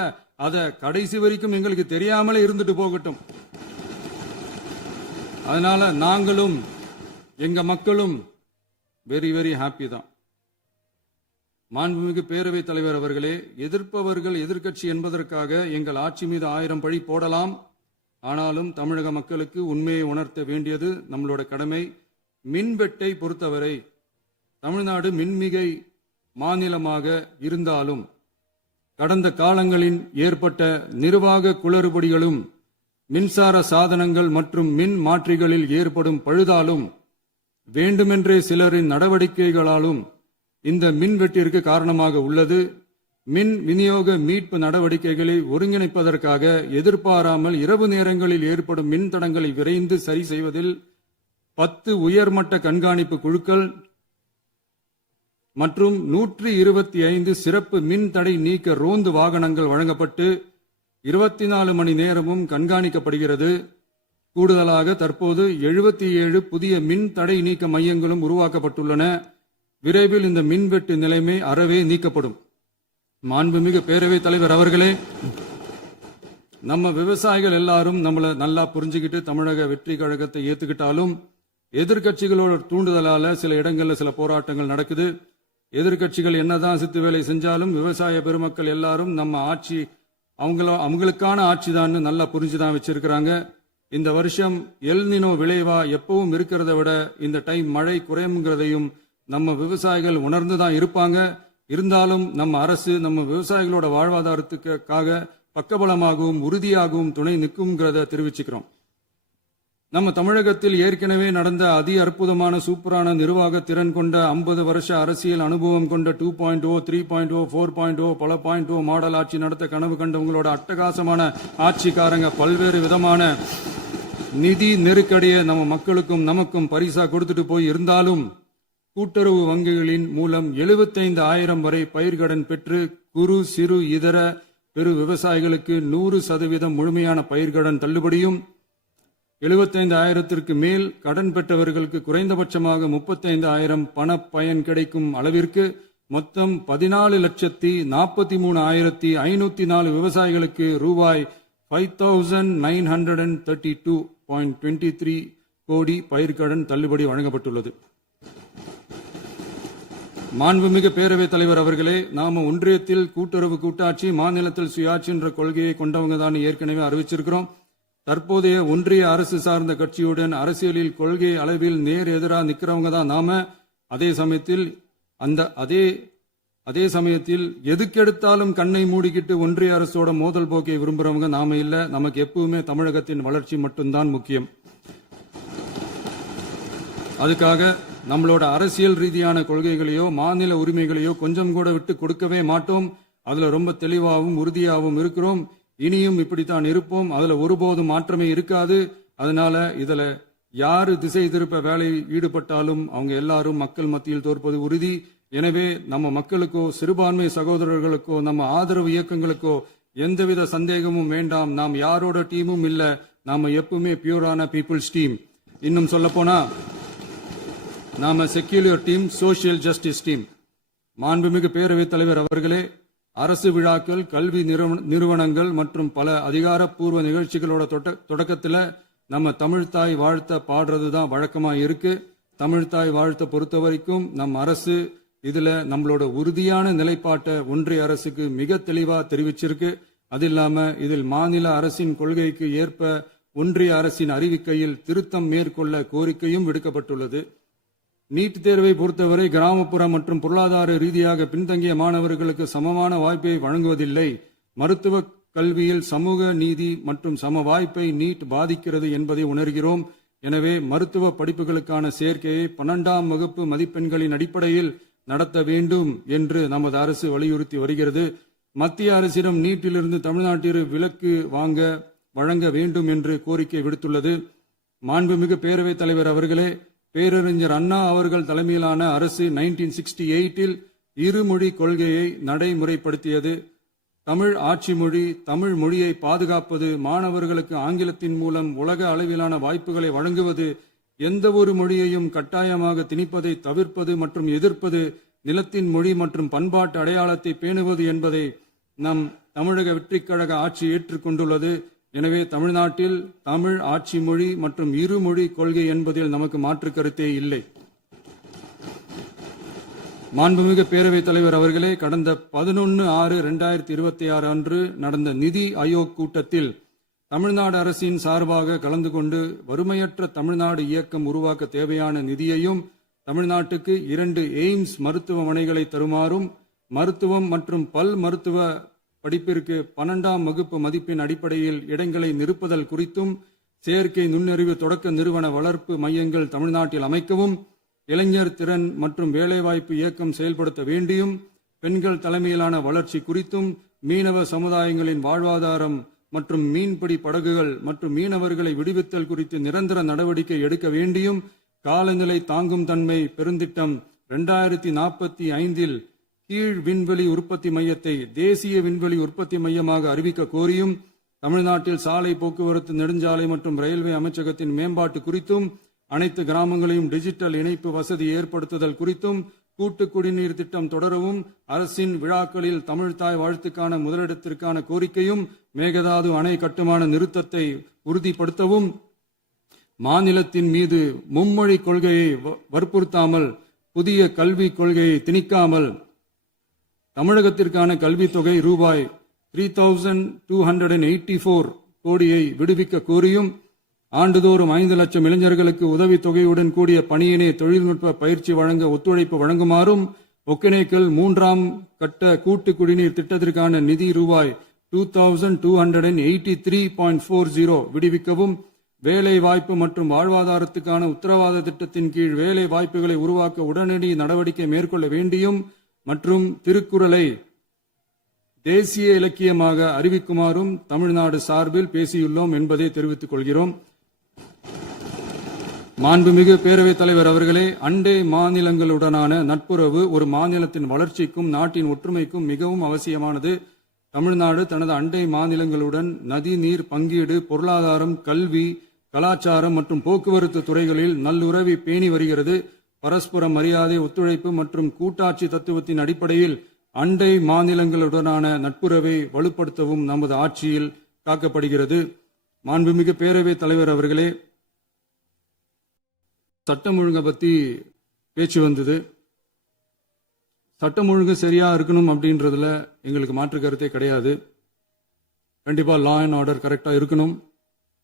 அத கடைசி வரைக்கும் எங்களுக்கு தெரியாமலே இருந்துட்டு போகட்டும். அதனால நாங்களும் எங்க மக்களும் வெரி வெரி ஹாப்பி தான். மாண்புமிகு பேரவைத் தலைவர் அவர்களே, எதிர்ப்பவர்கள் எதிர்க்கட்சி என்பதற்காக எங்கள் ஆட்சி மீது 1000 பழி போடலாம். ஆனாலும் தமிழக மக்களுக்கு உண்மையை உணர்த்த வேண்டியது நம்மளோட கடமை. மின்வெட்டை பொறுத்தவரை தமிழ்நாடு மின்மிகை மாநிலமாக இருந்தாலும் கடந்த காலங்களில் ஏற்பட்ட நிர்வாக குளறுபடிகளும் மின்சார சாதனங்கள் மற்றும் மின் மாற்றிகளில் ஏற்படும் பழுதாலும் வேண்டுமென்றே சிலரின் நடவடிக்கைகளாலும் இந்த மின்வெட்டிற்கு காரணமாக உள்ளது. மின் விநியோக மீட்பு நடவடிக்கைகளை ஒருங்கிணைப்பதற்காக எதிர்பாராமல் இரவு நேரங்களில் ஏற்படும் மின் தடங்களை விரைந்து சரி செய்வதில் 10 உயர்மட்ட கண்காணிப்பு குழுக்கள் மற்றும் 125 சிறப்பு மின் தடை நீக்க ரோந்து வாகனங்கள் வழங்கப்பட்டு 24 மணி நேரமும் கண்காணிக்கப்படுகிறது. கூடுதலாக தற்போது 77 புதிய மின் தடை நீக்க மையங்களும் உருவாக்கப்பட்டுள்ளன. விரைவில் இந்த மின்வெட்டு நிலைமை அறவே நீக்கப்படும். மாண்புமிகு பேரவைத் தலைவர் அவர்களே, நம்ம விவசாயிகள் எல்லாரும் நம்மள நல்லா புரிஞ்சுக்கிட்டு தமிழக வெற்றி கழகத்தை ஏத்துக்கிட்டாலும் எதிர்க்கட்சிகளோட தூண்டுதலால சில இடங்கள்ல சில போராட்டங்கள் நடக்குது. எதிர்க்கட்சிகள் என்னதான் சித்து வேலை செஞ்சாலும் விவசாய பெருமக்கள் எல்லாரும் நம்ம ஆட்சி அவங்களுக்கான ஆட்சி தான் நல்லா புரிஞ்சுதான் வச்சிருக்கிறாங்க. இந்த வருஷம் எல்னினோ விளைவா எப்பவும் இருக்கிறத விட இந்த டைம் மழை குறையுங்கிறதையும் நம்ம விவசாயிகள் உணர்ந்துதான் இருப்பாங்க. இருந்தாலும் நம்ம அரசு நம்ம விவசாயிகளோட வாழ்வாதாரத்துக்காக பக்கபலமாகவும் உறுதியாகவும் துணை நிற்கும்ங்கிறத தெரிவிச்சுக்கிறோம். நம்ம தமிழகத்தில் ஏற்கனவே நடந்த அதி அற்புதமான சூப்பரான நிர்வாக திறன் கொண்ட 50 வருஷ அரசியல் அனுபவம் கொண்ட 2.0, 3.0, 4.0 பல 0.0 மாடல் ஆட்சி நடத்த கனவு கண்டவங்களோட அட்டகாசமான ஆட்சிக்காரங்க பல்வேறு விதமான நிதி நெருக்கடியை நம்ம மக்களுக்கும் நமக்கும் பரிசா கொடுத்துட்டு போய் இருந்தாலும் கூட்டுறவு வங்கிகளின் மூலம் 75,000 வரை பயிர்கடன் பெற்று குறு சிறு இதர பெரு விவசாயிகளுக்கு 100% முழுமையான பயிர்கடன் தள்ளுபடியும் 75,000க்கு மேல் கடன் பெற்றவர்களுக்கு குறைந்தபட்சமாக 35,000 பண பயன் கிடைக்கும் அளவிற்கு மொத்தம் 14,43,504 விவசாயிகளுக்கு ரூபாய் 5,932.23 கோடி பயிர்கடன் தள்ளுபடி வழங்கப்பட்டுள்ளது. மாண்புமிகு பேரவைத் தலைவர் அவர்களே, நாம ஒன்றியத்தில் கூட்டுறவு கூட்டாட்சி, மாநிலத்தில் சுயாட்சி என்ற கொள்கையை கொண்டவங்க தான் ஏற்கனவே அறிவிச்சிருக்கிறோம். தற்போதைய ஒன்றிய அரசு சார்ந்த கட்சியுடன் அரசியலில் கொள்கை அளவில் நேர் எதிராக நிக்கிறவங்க தான் நாம. அதே சமயத்தில் எதுக்கெடுத்தாலும் கண்ணை மூடிக்கிட்டு ஒன்றிய அரசோட மோதல் போக்கை விரும்புறவங்க நாம இல்ல. நமக்கு எப்பவுமே தமிழகத்தின் வளர்ச்சி மட்டும்தான் முக்கியம். அதுக்காக நம்மளோட அரசியல் ரீதியான கொள்கைகளையோ மாநில உரிமைகளையோ கொஞ்சம் கூட விட்டு கொடுக்கவே மாட்டோம். அதுல ரொம்ப தெளிவாகவும் உறுதியாகவும் இருக்கிறோம். இனியும் இப்படித்தான் இருப்போம். அதுல ஒருபோதும் மாற்றமே இருக்காது. அதனால இதுல யாரு திசை திருப்ப வேலையில் ஈடுபட்டாலும் அவங்க எல்லாரும் மக்கள் மத்தியில் தோற்பது உறுதி. எனவே நம்ம மக்களுக்கோ சிறுபான்மை சகோதரர்களுக்கோ நம்ம ஆதரவு இயக்கங்களுக்கோ எந்தவித சந்தேகமும் வேண்டாம். நாம் யாரோட டீமும் இல்ல. நாம எப்பவுமே பியூரான பீப்புள்ஸ் டீம். இன்னும் சொல்ல போனா நாம secular team, social justice team. மாண்புமிகு பேரவைத் தலைவர் அவர்களே, அரசு விழாக்கள், கல்வி நிறுவனங்கள் மற்றும் பல அதிகாரப்பூர்வ நிகழ்ச்சிகளோட தொடக்கத்தில் நம்ம தமிழ்தாய் வாழ்த்த பாடுறதுதான் வழக்கமா இருக்கு. தமிழ்தாய் வாழ்த்த பொறுத்த வரைக்கும் நம் அரசு இதுல நம்மளோட உறுதியான நிலைப்பாட்டை ஒன்றிய அரசுக்கு மிக தெளிவா தெரிவிச்சிருக்கு. அது இல்லாம இதில் மாநில அரசின் கொள்கைக்கு ஏற்ப ஒன்றிய அரசின் அறிவிக்கையில் திருத்தம் மேற்கொள்ள கோரிக்கையும் விடுக்கப்பட்டுள்ளது. நீட் தேர்வை பொறுத்தவரை கிராமப்புற மற்றும் பொருளாதார ரீதியாக பின்தங்கிய மாணவர்களுக்கு சமமான வாய்ப்பை வழங்குவதில்லை. மருத்துவ கல்வியில் சமூக நீதி மற்றும் சம வாய்ப்பை நீட் பாதிக்கிறது என்பதை உணர்கிறோம். எனவே மருத்துவ படிப்புகளுக்கான சேர்க்கையை 12ஆம் வகுப்பு மதிப்பெண்களின் அடிப்படையில் நடத்த வேண்டும் என்று நமது அரசு வலியுறுத்தி வருகிறது. மத்திய அரசிடம் நீட்டிலிருந்து தமிழ்நாட்டிற்கு விலக்கு வழங்க வேண்டும் என்று கோரிக்கை விடுத்துள்ளது. மாண்புமிகு பேரவைத் தலைவர் அவர்களே, பேரறிஞர் அண்ணா அவர்கள் தலைமையிலான அரசு 1968 இருமொழி கொள்கையை நடைமுறைப்படுத்தியது. தமிழ் ஆட்சி மொழி, தமிழ் மொழியை பாதுகாப்பது, மாணவர்களுக்கு ஆங்கிலத்தின் மூலம் உலக அளவிலான வாய்ப்புகளை வழங்குவது, எந்த ஒரு மொழியையும் கட்டாயமாக திணிப்பதை தவிர்ப்பது மற்றும் எதிர்ப்பது, நிலத்தின் மொழி மற்றும் பண்பாட்டு அடையாளத்தை பேணுவது என்பதை நம் தமிழக வெற்றிக் கழக ஆட்சி ஏற்றுக்கொண்டுள்ளது. எனவே தமிழ்நாட்டில் தமிழ் ஆட்சி மொழி மற்றும் இருமொழி கொள்கை என்பதில் நமக்கு மாற்று கருத்தே இல்லை. மாண்புமிகு பேரவைத் தலைவர் அவர்களே, கடந்த 11/6/2026 அன்று நடந்த நிதி ஆயோக் கூட்டத்தில் தமிழ்நாடு அரசின் சார்பாக கலந்து கொண்டு வறுமையற்ற தமிழ்நாடு இயக்கம் உருவாக்க தேவையான நிதியையும், தமிழ்நாட்டுக்கு 2 எய்ம்ஸ் மருத்துவமனைகளை தருமாறும், மருத்துவம் மற்றும் பல் மருத்துவ படிப்பிற்கு 12ஆம் வகுப்பு மதிப்பெண் அடிப்படையில் இடங்களை நிரப்புதல் குறித்தும், செயற்கை நுண்ணறிவு தொடக்க நிறுவன வளர்ப்பு மையங்கள் தமிழ்நாட்டில் அமைக்கவும், இளைஞர் திறன் மற்றும் வேலைவாய்ப்பு இயக்கம் செயல்படுத்த வேண்டியும், பெண்கள் தலைமையிலான வளர்ச்சி குறித்தும், மீனவ சமுதாயங்களின் வாழ்வாதாரம் மற்றும் மீன்பிடி படகுகள் மற்றும் மீனவர்களை விடுவித்தல் குறித்து நிரந்தர நடவடிக்கை எடுக்க வேண்டியும், காலநிலை தாங்கும் தன்மை பெருந்திட்டம் 2045 கீழ் விண்வெளி உற்பத்தி மையத்தை தேசிய விண்வெளி உற்பத்தி மையமாக அறிவிக்க கோரியும், தமிழ்நாட்டில் சாலை போக்குவரத்து, நெடுஞ்சாலை மற்றும் ரயில்வே அமைச்சகத்தின் மேம்பாட்டு குறித்தும், அனைத்து கிராமங்களையும் டிஜிட்டல் இணைப்பு வசதி ஏற்படுத்துதல் குறித்தும், கூட்டு குடிநீர் திட்டம் தொடரவும், அரசின் விழாக்களில் தமிழ்தாய் வாழ்த்துக்கான முதலிடத்திற்கான கோரிக்கையும், மேகதாது அணை கட்டுமான நிறுத்தத்தை உறுதிப்படுத்தவும், மாநிலத்தின் மீது மும்மொழி கொள்கையை வற்புறுத்தாமல் புதிய கல்விக் கொள்கையை திணிக்காமல் தமிழகத்திற்கான கல்வித் தொகை ரூபாய் 3284 கோடியை விடுவிக்க கோரியும், ஆண்டுதோறும் 5 லட்சம் இளைஞர்களுக்கு உதவித் தொகையுடன் கூடிய பணியினை தொழில்நுட்ப பயிற்சி வழங்க ஒத்துழைப்பு வழங்குமாறும், ஒகேனக்கல் 3ஆம் கட்ட கூட்டு குடிநீர் திட்டத்திற்கான நிதி ரூபாய் 2283.40 விடுவிக்கவும், வேலை வாய்ப்பு மற்றும் வாழ்வாதாரத்துக்கான உத்தரவாத திட்டத்தின் கீழ் வேலை வாய்ப்புகளை உருவாக்க உடனடி நடவடிக்கை மேற்கொள்ள வேண்டியும் மற்றும் திருக்குறளை தேசிய இலக்கியமாக அறிவிக்குமாறும் தமிழ்நாடு சார்பில் பேசியுள்ளோம் என்பதை தெரிவித்துக் கொள்கிறோம். மாண்புமிகு பேரவைத் தலைவர் அவர்களே, அண்டை மாநிலங்களுடனான நட்புறவு ஒரு மாநிலத்தின் வளர்ச்சிக்கும் நாட்டின் ஒற்றுமைக்கும் மிகவும் அவசியமானது. தமிழ்நாடு தனது அண்டை மாநிலங்களுடன் நதி நீர் பங்கீடு, பொருளாதாரம், கல்வி, கலாச்சாரம் மற்றும் போக்குவரத்து துறைகளில் நல்லுறவை பேணி வருகிறது. பரஸ்பர மரியாதை, ஒத்துழைப்பு மற்றும் கூட்டாட்சி தத்துவத்தின் அடிப்படையில் அண்டை மாநிலங்களுடனான நட்புறவை வலுப்படுத்தவும் நமது ஆட்சியில் காக்கப்படுகிறது. மாண்புமிகு பேரவைத் தலைவர் அவர்களே, சட்டம் ஒழுங்கை பத்தி பேச்சு வந்தது. சட்டம் ஒழுங்கு சரியா இருக்கணும் அப்படின்றதுல எங்களுக்கு மாற்று கருத்தே கிடையாது. கண்டிப்பா லா அண்ட் ஆர்டர் கரெக்டா இருக்கணும்,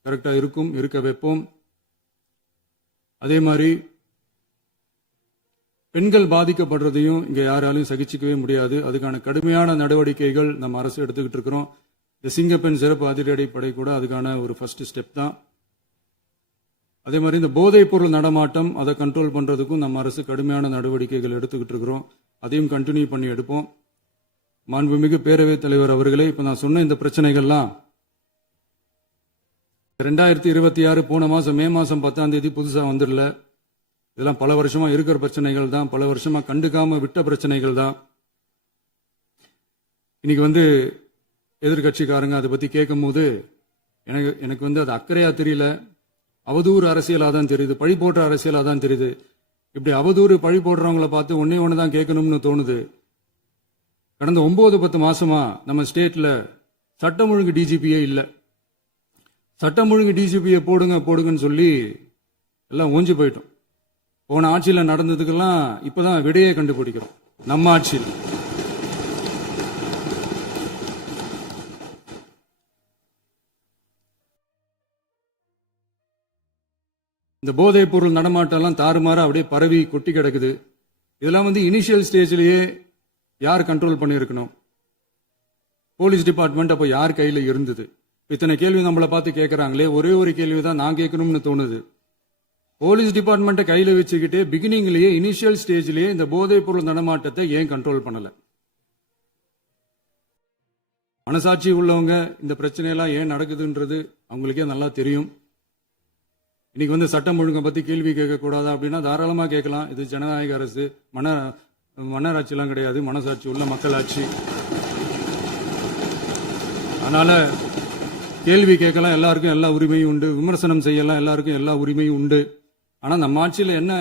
கரெக்டா இருக்கும், இருக்க வைப்போம். அதே மாதிரி பெண்கள் பாதிக்கப்படுறதையும் இங்க யாராலையும் சகிச்சிக்கவே முடியாது. அதுக்கான கடுமையான நடவடிக்கைகள் நம்ம அரசு எடுத்துக்கிட்டு இருக்கிறோம். இந்த சிங்கப்பெண் சிறப்பு அதிரடி படை கூட அதுக்கான ஒரு ஃபர்ஸ்ட் ஸ்டெப் தான். அதே மாதிரி இந்த போதைப் பொருள் நடமாட்டம், அதை கண்ட்ரோல் பண்றதுக்கும் நம்ம அரசு கடுமையான நடவடிக்கைகள் எடுத்துக்கிட்டு இருக்கிறோம். அதையும் கண்டினியூ பண்ணி எடுப்போம். மாண்புமிகு பேரவைத் தலைவர் அவர்களே, இப்ப நான் சொன்ன இந்த பிரச்சனைகள்லாம் 2026 போன மாசம் மே மாசம் 10ஆம் தேதி புதுசா வந்துடல. இதெல்லாம் பல வருஷமா இருக்கிற பிரச்சனைகள் தான், பல வருஷமா கண்டுக்காம விட்ட பிரச்சனைகள் தான். இன்னைக்கு எதிர்கட்சிக்காரங்க அதை பத்தி கேட்கும் போது எனக்கு அது அக்கறையா தெரியல, அவதூறு அரசியலா தான் தெரியுது, பழி போடுற அரசியலா தான் தெரியுது. இப்படி அவதூறு பழி போடுறவங்கள பார்த்து ஒண்ணு தான் கேட்கணும்னு தோணுது. கடந்த 9-10 மாசமா நம்ம ஸ்டேட்ல சட்டம் ஒழுங்கு டிஜிபியே இல்ல. சட்டம் ஒழுங்கு டிஜிபியை போடுங்கன்னு சொல்லி எல்லாம் ஓஞ்சி போயிட்டோம். போன ஆட்சியில் நடந்ததுக்கெல்லாம் இப்பதான் விடையை கண்டுபிடிக்கிறோம் நம்ம ஆட்சியில். இந்த போதைப் பொருள் நடமாட்டம் தாறுமாறா அப்படியே பரவி கொட்டி கிடக்குது. இதெல்லாம் இனிஷியல் ஸ்டேஜ்லயே யார் கண்ட்ரோல் பண்ணியிருக்கணும்? போலீஸ் டிபார்ட்மெண்ட் அப்போ யார் கையில இருந்தது? இத்தனை கேள்வி நம்மளை பார்த்து கேட்கறாங்களே, ஒரே ஒரு கேள்விதான் நான் கேட்கணும்னு தோணுது. போலீஸ் டிபார்ட்மெண்ட்டை கையில வச்சுக்கிட்டு பிகினிங்லயே இனிஷியல் ஸ்டேஜ்லயே இந்த போதைப் பொருள் நடமாட்டத்தை ஏன் கண்ட்ரோல் பண்ணல? மனசாட்சி உள்ளவங்க இந்த பிரச்சனையெல்லாம் ஏன் நடக்குதுன்றது அவங்களுக்கே நல்லா தெரியும். இன்னைக்கு சட்டம் ஒழுங்கை பத்தி கேள்வி கேட்க கூடாதா அப்படின்னா தாராளமா கேட்கலாம். இது ஜனநாயக அரசு, மன்னராட்சி எல்லாம் கிடையாது, மனசாட்சி உள்ள மக்களாட்சி. அதனால கேள்வி கேட்கலாம், எல்லாருக்கும் எல்லா உரிமையும் உண்டு. விமர்சனம் செய்யலாம், எல்லாருக்கும் எல்லா உரிமையும் உண்டு. ஆனா நம்ம ஆட்சியில் என்ன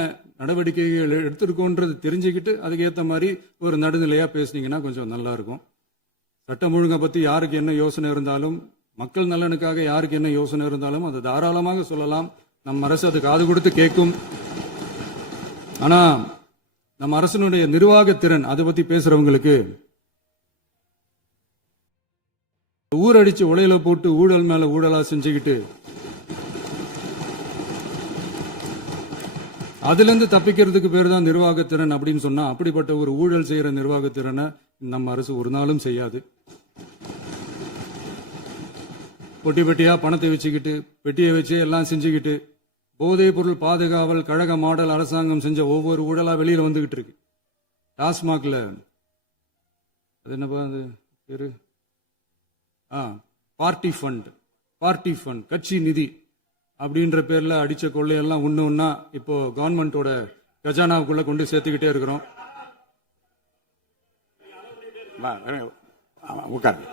நடவடிக்கைகள் எடுத்திருக்கோன்றது தெரிஞ்சுக்கிட்டு அதுக்கேற்ற மாதிரி ஒரு நடுநிலையா பேசுனீங்கன்னா கொஞ்சம் நல்லா இருக்கும். சட்டம் ஒழுங்கை பத்தி யாருக்கு என்ன யோசனை இருந்தாலும், மக்கள் நலனுக்காக யாருக்கு என்ன யோசனை இருந்தாலும் அதை தாராளமாக சொல்லலாம். நம்ம அரசு அது காது கொடுத்து கேட்கும். ஆனா நம்ம அரசினுடைய நிர்வாகத்திறன் அதை பத்தி பேசுறவங்களுக்கு ஊரடிச்சு உலையில போட்டு ஊழல் மேல ஊழலா செஞ்சுக்கிட்டு அதுல இருந்து தப்பிக்கிறதுக்கு பேர் தான் நிர்வாகத்திறன் அப்படின்னு சொன்னா, அப்படிப்பட்ட ஒரு ஊழல் செய்யற நிர்வாகத்திறனை நம்ம அரசு ஒரு நாளும் செய்யாது. பொட்டி பெட்டியா பணத்தை வச்சுக்கிட்டு, பெட்டியை வச்சு எல்லாம் செஞ்சுக்கிட்டு, போதைப் பொருள் பாதுகாவல் கழக மாடல் அரசாங்கம் செஞ்ச ஒவ்வொரு ஊழலா வெளியில வந்துகிட்டு இருக்கு. டாஸ்மாக்ல அது என்னப்பா அது பேரு, பார்ட்டி ஃபண்ட் கட்சி நிதி அப்படின்ற பேர்ல அடிச்ச கொள்ளையெல்லாம் ஒண்ணு ஒன்னா இப்போ கவர்மெண்டோட கஜானாவுக்குள்ள கொண்டு சேர்த்துக்கிட்டே இருக்கிறோம். உட்காருங்க.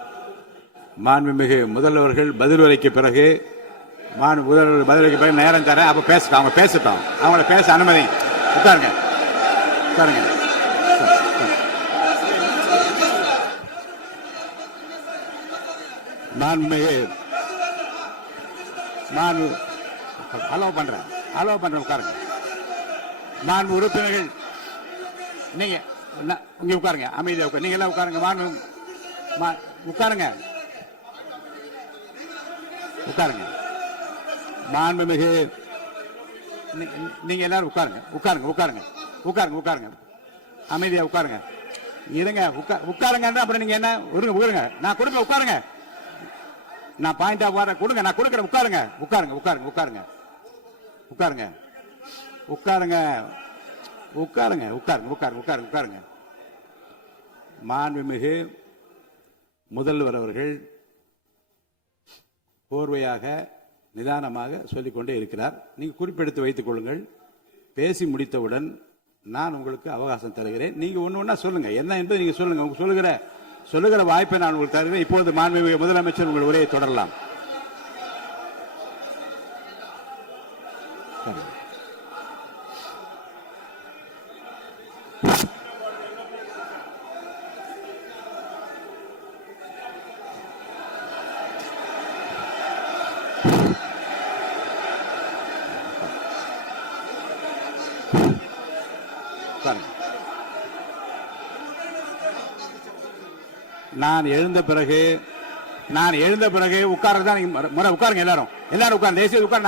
மாண்புமிகு முதல்வர்கள் பதில் உரைக்கு பிறகு முதல்வர் பதில் உரைக்கு பிறகு நேரம் தரேன். அப்ப பேசட்டும், அவங்க பேசட்டும், அவங்கள பேச அனுமதி. உட்காருங்க, உட்காருங்க. மாண்புமிகு அலோவ் பண்றேன் உட்காருங்க. மாண்பு உறுப்பினர்கள் நீங்க இங்க உட்காருங்க, அமைதியா உட்காரு. நீங்க எல்லாம் உட்காருங்க. உட்காருங்க, உட்காருங்க. மாண்புமிகு நீங்க எல்லாரும் உட்காருங்க, உட்காருங்க, உட்காருங்க, உட்காருங்க, உட்காருங்க. அமைதியா உட்காருங்க. இருங்க, உட்காருங்க. அப்புறம் நீங்க என்ன உட்காருங்க, நான் கொடுப்பேன். உட்காருங்க, நான் பாயிண்டா வர கொடுங்க, நான் கொடுக்குறேன். உட்காருங்க, உட்காருங்க, உட்காருங்க, உட்காருங்க, உட்காருங்க, உட்காருங்க, உட்காருங்க, உட்காருங்க, உட்காருங்க, உட்காருங்க, உட்காருங்க. மாண்புமிகு முதல்வர் அவர்கள் போர்வையாக நிதானமாக சொல்லிக்கொண்டே இருக்கிறார். நீங்க குறிப்பெடுத்து வைத்துக் கொள்ளுங்கள். பேசி முடித்தவுடன் நான் உங்களுக்கு அவகாசம் தருகிறேன். நீங்க ஒன்னு ஒன்னா சொல்லுங்க, என்ன என்பது நீங்க சொல்லுங்க. உங்க சொல்லுகிற வாய்ப்பை நான் உங்களுக்கு தருகிறேன். இப்போது மாண்புமிகு முதலமைச்சர் உங்கள் உரையை தொடரலாம். நான் எழுந்த பிறகு உட்கார்றதான் முறை. உட்காருங்க, எல்லாரும் உட்காருங்க. தேசிய உட்கார்.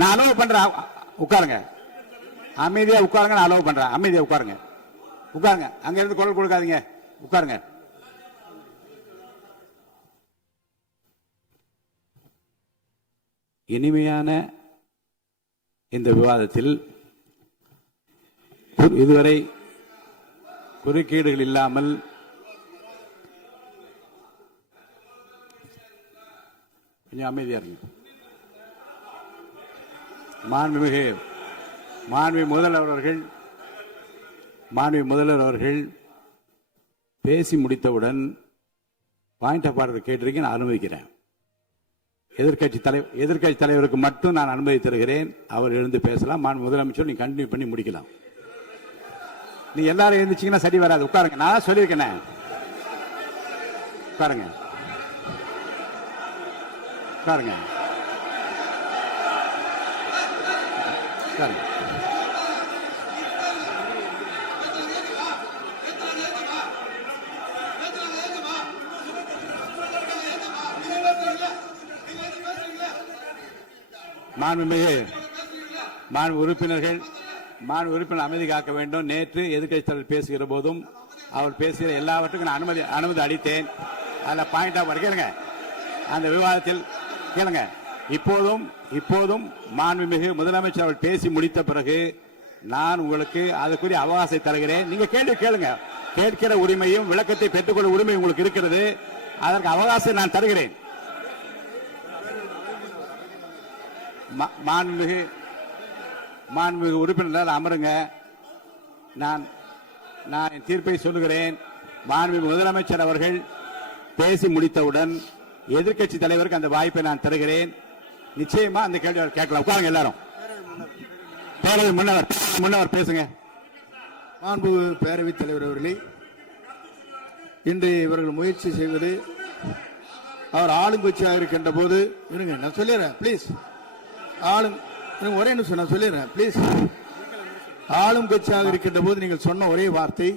நான் அலோவ் பண்றேன். உட்காருங்க, அமைதியா உட்காருங்க. நான் அலோவ் பண்றேன். அமைதியா உட்காருங்க, உட்காருங்க. அங்க இருந்து குரல் கொடுக்காதீங்க. உட்காருங்க. இனிமையான இந்த விவாதத்தில் இதுவரை குறுக்கீடுகள் இல்லாமல் கொஞ்சம் அமைதியா இருங்க. மாண்புமிகு முதல்வர் அவர்கள் பேசி முடித்தவுடன் பாயிண்ட் ஆஃப் ஆர்டர் கேட்டிருக்கேன், நான் அனுமதிக்கிறேன். எதிர்க்கட்சி தலைவருக்கு மட்டும் நான் அனுமதி தருகிறேன். அவர் எழுந்து பேசலாம். மாண்பு முதலமைச்சர் நீங்க கண்டினியூ பண்ணி முடிக்கலாம். நீ எல்லாரும் எழுந்துச்சீங்கன்னா சரி வராது. உட்காருங்க, நான் சொல்லியிருக்கேன். உட்காருங்க, உட்காருங்க, உட்காருங்க. மாண்பு உறுப்பினர் அமைதி காக்க வேண்டும். நேற்று எதிர்க்கட்சி தலைவர் பேசுகிற போதும் அவர் பேசுகிற எல்லாவற்றுக்கும் நான் அனுமதி அளித்தேன். அதில் பாயிண்ட் ஆஃப் கேளுங்க, அந்த விவாதத்தில் கேளுங்க. இப்போதும் மாண்புமிகு முதலமைச்சர் அவர் பேசி முடித்த பிறகு நான் உங்களுக்கு அதுக்குரிய அவகாசத்தை தருகிறேன். நீங்க கேள்வி கேளுங்க. கேட்கிற உரிமையும் விளக்கத்தை பெற்றுக்கொள்ள உரிமை உங்களுக்கு இருக்கிறது. அதற்கு அவகாசம் நான் தருகிறேன். மாண்புமிகு உறுப்பினர் அமருங்க. நான் என் தீர்ப்பை சொல்லுகிறேன். மாண்புமிகு முதலமைச்சர் அவர்கள் பேசி முடித்தவுடன் எதிர்க்கட்சி தலைவருக்கு அந்த வாய்ப்பை நான் தருகிறேன். நிச்சயமா அந்த கேள்வி கேட்கலாம். உட்காருங்க எல்லாரும். பேரவை முன்னவர் பேசுங்க. மாண்பு பேரவைத் தலைவர் அவர்களே, இன்று இவர்கள் முயற்சி செய்வது அவர் ஆளுங்கட்சியாக இருக்கின்ற போது இருங்க, நான் சொல்லிடுறேன் பிளீஸ். ஒரே நிமிஷம் நான் சொல்லிடுறேன் பிளீஸ். ஆளும் கட்சியாக இருக்கின்ற போது நீங்கள் சொன்ன ஒரே வார்த்தை,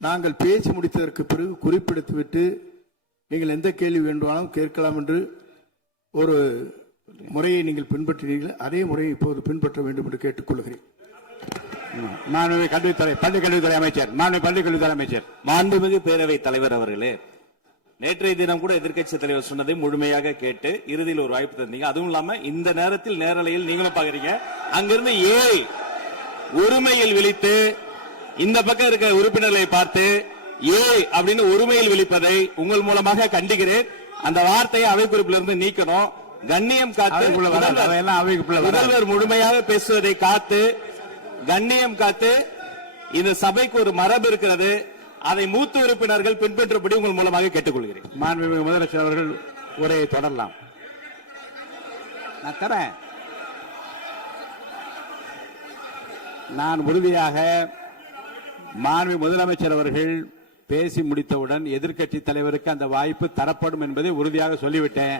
நாங்கள் பேசி முடித்ததற்கு பிறகு குறிப்பிடுத்துவிட்டு நீங்கள் எந்த கேள்வி வேண்டுமானாலும் கேட்கலாம் என்று ஒரு முறையை நீங்கள் பின்பற்றினீர்கள். அதே முறையை இப்போது பின்பற்ற வேண்டும் என்று கேட்டுக்கொள்கிறேன். பள்ளிக்கல்வித்துறை அமைச்சர், பள்ளிக்கல்வித்துறை அமைச்சர். மாண்புமிகு பேரவைத் தலைவர் அவர்களே, நேற்றைய தினம் கூட எதிர்க்கட்சி தலைவர் சொன்னதை முழுமையாக கேட்டு இறுதியில் ஒரு வாய்ப்பு தந்தீங்க. அதுவும் இல்லாம இந்த நேரத்தில் நேரலையில் நீங்களும் பாக்குறீங்க. அங்கிருந்து ஒருமையில் விழித்து இந்த பக்கம் இருக்க உறுப்பினர்களை பார்த்து அப்படின்னு ஒருமையில் விழிப்பதை உங்கள் மூலமாக கண்டிக்கிறேன். அந்த வார்த்தையை அவை குறிப்பிலிருந்து நீக்கணும். கண்ணியம் காத்து முதல்வர் முழுமையாக பேசுவதை காத்து கண்ணியம் காத்து இந்த சபைக்கு ஒரு மரபு இருக்கிறது, அதை மூத்த உறுப்பினர்கள் பின்பற்றபடி உங்கள் மூலமாக கேட்டுக்கொள்கிறேன். மாண்புமிகு முதலமைச்சர் அவர்கள் உரையை தொடரலாம். நான் தரேன். நான் உறுதியாக மாண்புமிகு முதலமைச்சர் அவர்கள் பேசி முடித்தவுடன் எதிர்க்கட்சி தலைவருக்கு அந்த வாய்ப்பு தரப்படும் என்பதை உறுதியாக சொல்லிவிட்டேன்.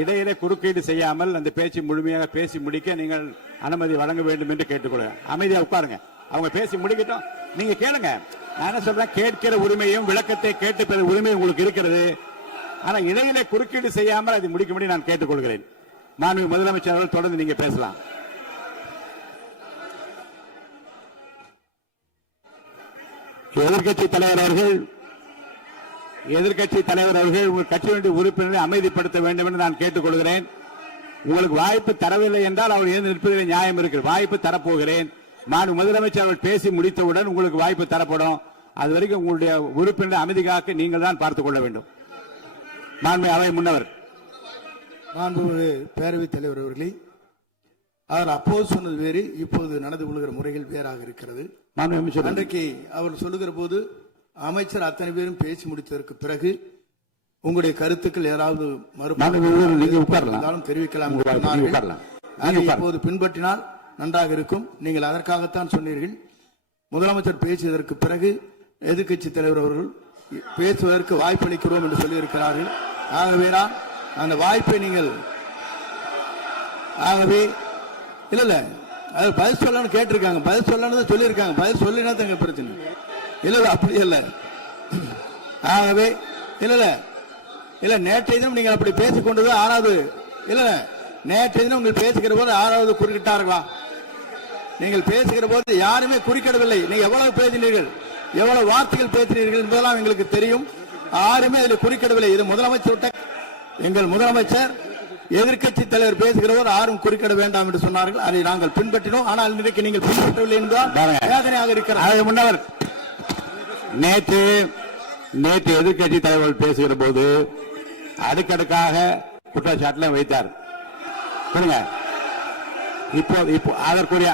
இடையிலே குறுக்கீடு செய்யாமல் அந்த பேச்சு முழுமையாக பேசி முடிக்க நீங்கள் அனுமதி வழங்க வேண்டும் என்று கேட்டுக்கொள்கிறேன். அமைதியா உட்காருங்க, அவங்க பேசி முடிக்கட்டும், நீங்க கேளுங்க. நான் என்ன சொல்றேன், கேட்கிற உரிமையும் விளக்கத்தை கேட்டு பெற உரிமையும் உங்களுக்கு இருக்கிறது. ஆனா இடையிலே குறுக்கீடு செய்யாமல் அதை முடிக்கும்படி நான் கேட்டுக்கொள்கிறேன். மாண்புமிகு முதலமைச்சர் அவர்கள் தொடர்ந்து நீங்க பேசலாம். எதிர்க்கட்சி தலைவர் அவர்கள் உங்கள் கட்சியினுடைய உறுப்பினரை அமைதிப்படுத்த வேண்டும் என்று நான் கேட்டுக்கொள்கிறேன். உங்களுக்கு வாய்ப்பு தரவில்லை என்றால் அவர் எழுந்து நிற்பதில் நியாயம் இருக்கிறது. வாய்ப்பு தரப்போகிறேன். மாண்புமிகு முதலமைச்சர் அவர்கள் பேசி முடித்தவுடன் உங்களுக்கு வாய்ப்பு தரப்படும். அது வரைக்கும் உங்களுடைய உறுப்பினரை அமைதி காக்க நீங்கள் தான் பார்த்துக் கொள்ள வேண்டும். மாண்புமிகு அவை முன்னவர். மாண்புமிகு பேரவைத் தலைவர் அவர்களே, அவர் அப்போது சொன்னது வேறு, இப்போது நடந்து கொள்கிற முறைகள் வேறாக இருக்கிறது. அன்றைக்கு அவர் சொல்லுகிற போது அமைச்சர் அத்தனை பேரும் பேசி முடித்ததற்கு பிறகு உங்களுடைய கருத்துக்கள் ஏதாவது மறுபடியும் தெரிவிக்கலாம். இப்போது பின்பற்றினால் நன்றாக இருக்கும். நீங்கள் அதற்காகத்தான் சொன்னீர்கள். முதலமைச்சர் பேசியதற்கு பிறகு எதிர்க்கட்சி தலைவர் அவர்கள் பேசுவதற்கு வாய்ப்பளிக்கிறோம் என்று சொல்லியிருக்கிறார்கள். ஆகவே அந்த வாய்ப்பை நீங்கள் இல்ல அது பதில் சொல்லணும்னு கேட்டிருக்காங்க. பதில் சொல்லணும் சொல்லியிருக்காங்க. பதில் சொல்லினா தங்க பிரச்சனை இல்ல. அப்படி இல்ல. ஆகவே இல்ல நேற்றைய தினம் நீங்கள் அப்படி பேசிக் கொண்டது ஆறாவது இல்ல. நேற்றைய தினம் நீங்கள் பேசுகிற போது ஆறாவது குறுக்கிட்டார்களா? நீங்கள் பேசுகிற போது யாருமே குறுக்கிடவில்லை. நீங்க எவ்வளவு பேசினீர்கள், எவ்வளவு வார்த்தைகள் பேசினீர்கள் என்பதெல்லாம் எங்களுக்கு தெரியும். யாருமே அதில் குறுக்கிடவில்லை. இது முதலமைச்சர், எங்கள் முதலமைச்சர் எதிர்க்கட்சி தலைவர் பேசுகிறவர் யாரும் குறுக்கிட வேண்டாம் என்று சொன்னார்கள். அதை நாங்கள் பின்பற்றினோம். ஆனால் இன்றைக்கு நீங்கள் பின்பற்றவில்லை என்றால் வேதனையாக இருக்கிறார். முன்னவர் நேற்று எதிர்க்கட்சி தலைவர் பேசுகிற போது அடுக்கடுக்காக குற்றச்சாட்டுல வைத்தார். இப்போ அதற்குரிய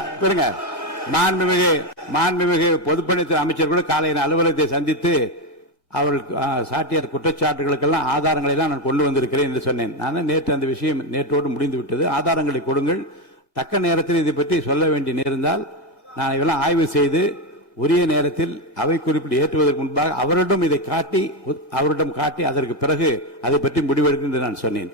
மாண்புமிகு பொதுப்பணித்துறை அமைச்சர் கூட காலையில் அலுவலகத்தை சந்தித்து அவர்கள் சாட்டிய குற்றச்சாட்டுகளுக்கெல்லாம் ஆதாரங்களை எல்லாம் நான் கொண்டு வந்திருக்கிறேன் என்று சொன்னேன். நான் நேற்று அந்த விஷயம் நேற்றோடு முடிந்து விட்டது. ஆதாரங்களை கொடுங்கள். தக்க நேரத்தில் இதை பற்றி சொல்ல வேண்டிய நேர்ந்தால் நான் இதெல்லாம் ஆய்வு செய்து உரிய நேரத்தில் அவை குறிப்பிட்டு ஏற்றுவதற்கு முன்பாக அவரிடம் காட்டி அதற்கு பிறகு அதை பற்றி முடிவெடுக்கும் என்று நான் சொன்னேன்.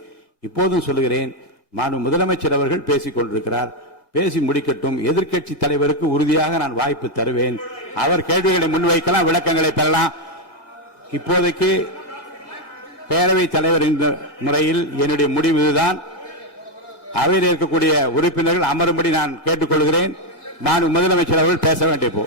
இப்போதும் சொல்லுகிறேன், மாண்பு முதலமைச்சர் அவர்கள் பேசிக் கொண்டிருக்கிறார். பேசி முடிக்கட்டும். எதிர்க்கட்சி தலைவருக்கு உறுதியாக நான் வாய்ப்பு தருவேன். அவர் கேள்விகளை முன்வைக்கலாம், விளக்கங்களை பெறலாம். இப்போதைக்கு பேரவைத் தலைவர் என்ற முறையில் என்னுடைய முடிவு இதுதான். அவையில் இருக்கக்கூடிய உறுப்பினர்கள் அமரும்படி நான் கேட்டுக்கொள்கிறேன். நான் முதலமைச்சர் அவர்கள் பேச வேண்டிய போ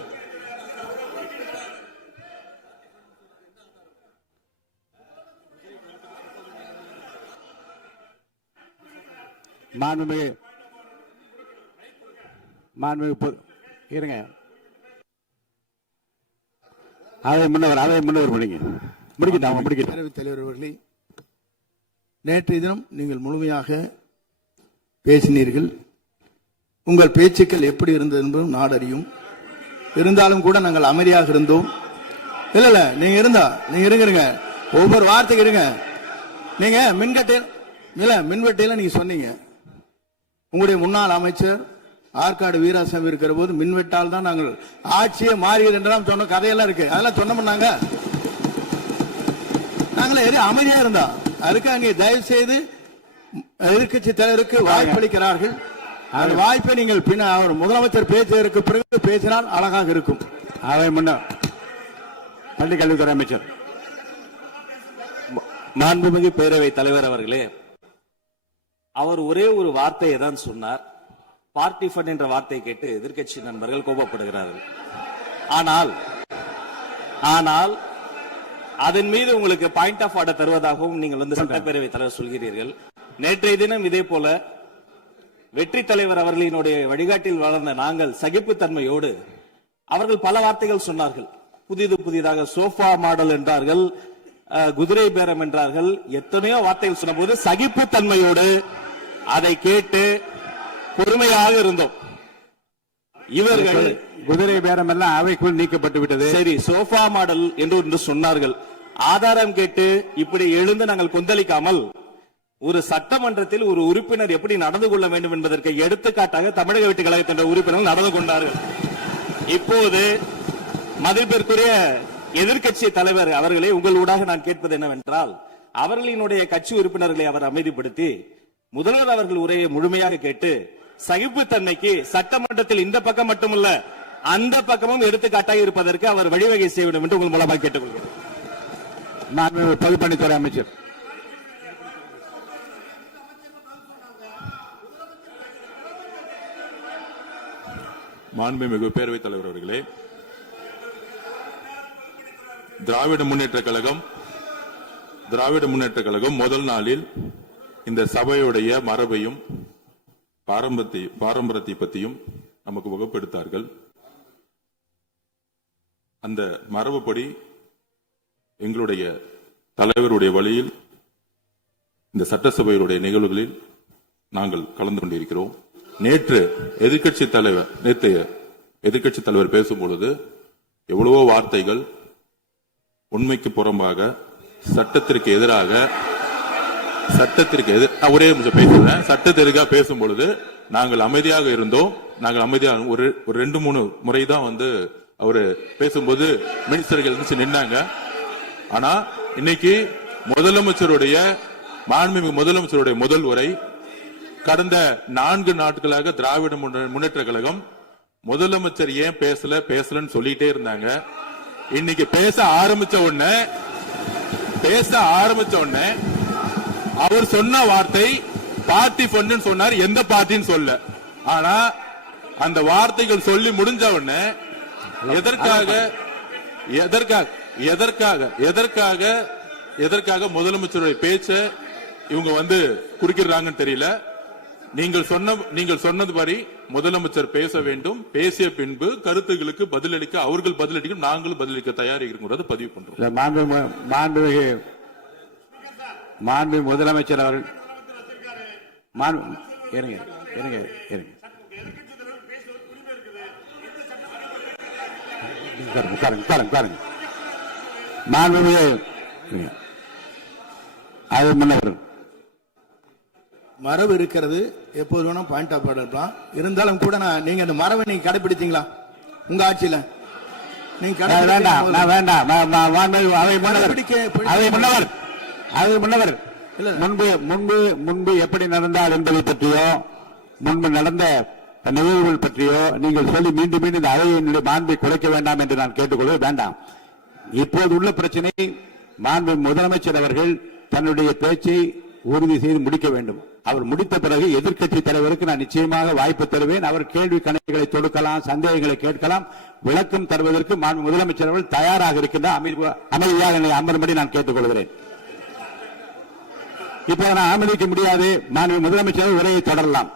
இருங்க. அதை முன்னவர் பேரவைத் தலைவர் அவர்களே, நேற்றைய தினம் நீங்கள் முழுமையாக பேசினீர்கள். உங்கள் பேச்சுக்கள் எப்படி இருந்தது என்பதும் நாடறியும். இருந்தாலும் கூட நாங்கள் அமைதியாக இருந்தோம். இல்ல நீங்க இருங்க, ஒவ்வொரு வார்த்தைக்கு இருங்க. நீங்க மின்வெட்டையில நீங்க சொன்னீங்க, உங்களுடைய முன்னாள் அமைச்சர் ஆற்காடு வீராசாமி இருக்கிற போது மின்வெட்டால் தான் நாங்கள் ஆட்சியே மாறியது என்றெல்லாம் சொன்ன கதையெல்லாம் இருக்கு. அதெல்லாம் சொன்னோம்னாங்க, நாங்களே அமைதியா இருந்தோம். அதுக்கு அங்கே தயவு செய்து எதிர்க்கட்சி தலைவருக்கு வாய்ப்பளிக்கிறார்கள். அந்த வாய்ப்பை நீங்கள் அவர் முதலமைச்சர் பேசுவதற்கு பிறகு பேசினால் அழகாக இருக்கும். அதை முன்ன பள்ளிக் கல்வித்துறை அமைச்சர். மாண்புமிகு பேரவைத் தலைவர் அவர்களே, அவர் ஒரே ஒரு வார்த்தையை தான் சொன்னார். பார்ட்டி ஃபண்ட் என்ற வார்த்தையை கேட்டு எதிர்க்கட்சி நண்பர்கள் கோபப்படுகிறார்கள். ஆனால் அதன் மீது உங்களுக்கு பாயிண்ட் ஆஃப் ஆர்டர் தருவதாகவும் நீங்கள் சட்டப்பேரவைத் தலைவர் சொல்கிறீர்கள். நேற்றைய தினம் இதே போல வெற்றி தலைவர் அவர்களினுடைய வழிகாட்டில் வளர்ந்த நாங்கள் சகிப்புத்தன்மையோடு அவர்கள் பல வார்த்தைகள் சொன்னார்கள். புதிதாக சோஃபா மாடல் என்றார்கள், குதிரை பேரம் என்றார்கள், எத்தனையோ வார்த்தைகள் சொன்ன போது சகிப்புத்தன்மையோடு அதை கேட்டு பொறுமையாக இருந்தோம். இவர்கள் குதிரை பேரம் எல்லாம் அவைக்குள் நீக்கப்பட்டு விட்டது. சரி, சோஃபா மாடல் என்று சொன்னார்கள். ஆதாரம் கேட்டு இப்படி எழுந்து நாங்கள் கொந்தளிக்காமல் ஒரு சட்டமன்றத்தில் ஒரு உறுப்பினர் எப்படி நடந்து கொள்ள வேண்டும் என்பதற்கு எடுத்துக்காட்டாக தமிழக வெற்றி கழகத்தின் உறுப்பினர்கள் நடந்து கொண்டார்கள். இப்போது மதிப்பிற்குரிய எதிர்க்கட்சி தலைவர் அவர்களே, உங்கள் ஊடாக நான் கேட்பது என்னவென்றால், அவர்களினுடைய கட்சி உறுப்பினர்களை அவர் அமைதிப்படுத்தி முதல்வர் அவர்கள் உரையை முழுமையாக கேட்டு சகிப்புத்தன்மைக்கு சட்டமன்றத்தில் இந்த பக்கம் மட்டுமல்ல அந்த பக்கமும் எடுத்துக்காட்டாக இருப்பதற்கு அவர் வழிவகை செய்ய வேண்டும் என்று உங்கள் மூலமாக கேட்டுக்கொள்கிறேன். பொதுப்பணித்துறை அமைச்சர். மாண்புமிகு பேரவைத் தலைவர் அவர்களே, திராவிட முன்னேற்ற கழகம் முதல் நாளில் இந்த சபையுடைய மரபையும் பாரம்பரியத்தை பற்றியும் நமக்கு வகுப்பெடுத்தார்கள். அந்த மரபுப்படி எங்களுடைய தலைவருடைய வழியில் இந்த சட்டசபையுடைய நிகழ்வுகளில் நாங்கள் கலந்து கொண்டிருக்கிறோம். நேற்று எதிர்க்கட்சி தலைவர் பேசும்பொழுது எவ்வளவோ வார்த்தைகள் உண்மைக்கு புறம்பாக சட்டத்திற்கு எதிராக ஒரே நிமிஷம் பேசுறேன். சட்டத்திற்காக பேசும்பொழுது நாங்கள் அமைதியாக இருந்தோம். ஒரு 2-3 முறை தான் அவரு பேசும்போது மினிஸ்டர்கள் நின்னாங்க. ஆனா இன்னைக்கு மாண்புமிகு முதலமைச்சருடைய முதல் உரை, கடந்த 4 நாட்களாக திராவிட முன்னேற்ற கழகம் முதலமைச்சர் ஏன் பேசலன்னு சொல்லிட்டே இருந்தாங்க. இன்னைக்கு பேச ஆரம்பிச்ச உடனே அவர் சொன்ன வார்த்தை பார்ட்டி ஃபண்ட் சொன்னார். எந்த பார்ட்டின்னு சொல்ல. ஆனா அந்த வார்த்தைகள் சொல்லி முடிஞ்ச உடனே எதற்காக முதலமைச்சருடைய பேச்ச இவங்க குறுக்கிறாங்கன்னு தெரியல. நீங்கள் சொன்னதுபடி முதலமைச்சர் பேச வேண்டும். பேசிய பின்பு கருத்துகளுக்கு பதிலளிக்க அவர்கள் பதிலளிக்கும், நாங்களும் பதிலளிக்க தயாராக இருக்கிறது பதிவு பண்றோம். மாண்புமிகு முதலமைச்சர் அவர்கள் மரபு இருக்கிறது, எப்போது வேணும் பாயிண்ட் ஆஃப் ஆர்டர் இருக்கலாம். இருந்தாலும் கூட நீங்க அந்த மரபை நீங்க கடைபிடித்தீங்களா உங்க ஆட்சியில? நீங்க முன்னவர் முன்பு எப்படி நடந்தார் என்பதை பற்றியோ, முன்பு நடந்த நிகழ்வுகள் பற்றியோ நீங்கள் சொல்லி மீண்டும் மீண்டும் இந்த அவையினுடைய மாண்பை குறைக்க வேண்டாம் என்று நான் கேட்டுக்கொள்வது வேண்டாம். இப்போது உள்ள பிரச்சனை, மாண்பு முதலமைச்சர் அவர்கள் தன்னுடைய பேச்சை உறுதி செய்து முடிக்க வேண்டும். அவர் முடித்த பிறகு எதிர்க்கட்சி தலைவருக்கு நான் நிச்சயமாக வாய்ப்பு தருவேன். அவர் கேள்வி கணைகளை தொடுக்கலாம், சந்தேகங்களை கேட்கலாம். விளக்கம் தருவதற்கு மாண்பு முதலமைச்சர் அவர்கள் தயாராக இருக்கின்றார். அமைதியாக என்னை அமரும்படி நான் கேட்டுக்கொள்கிறேன். இப்போது நான் அனுமதிக்க முடியாது. மாண்பு முதலமைச்சர் உரையை தொடரலாம்.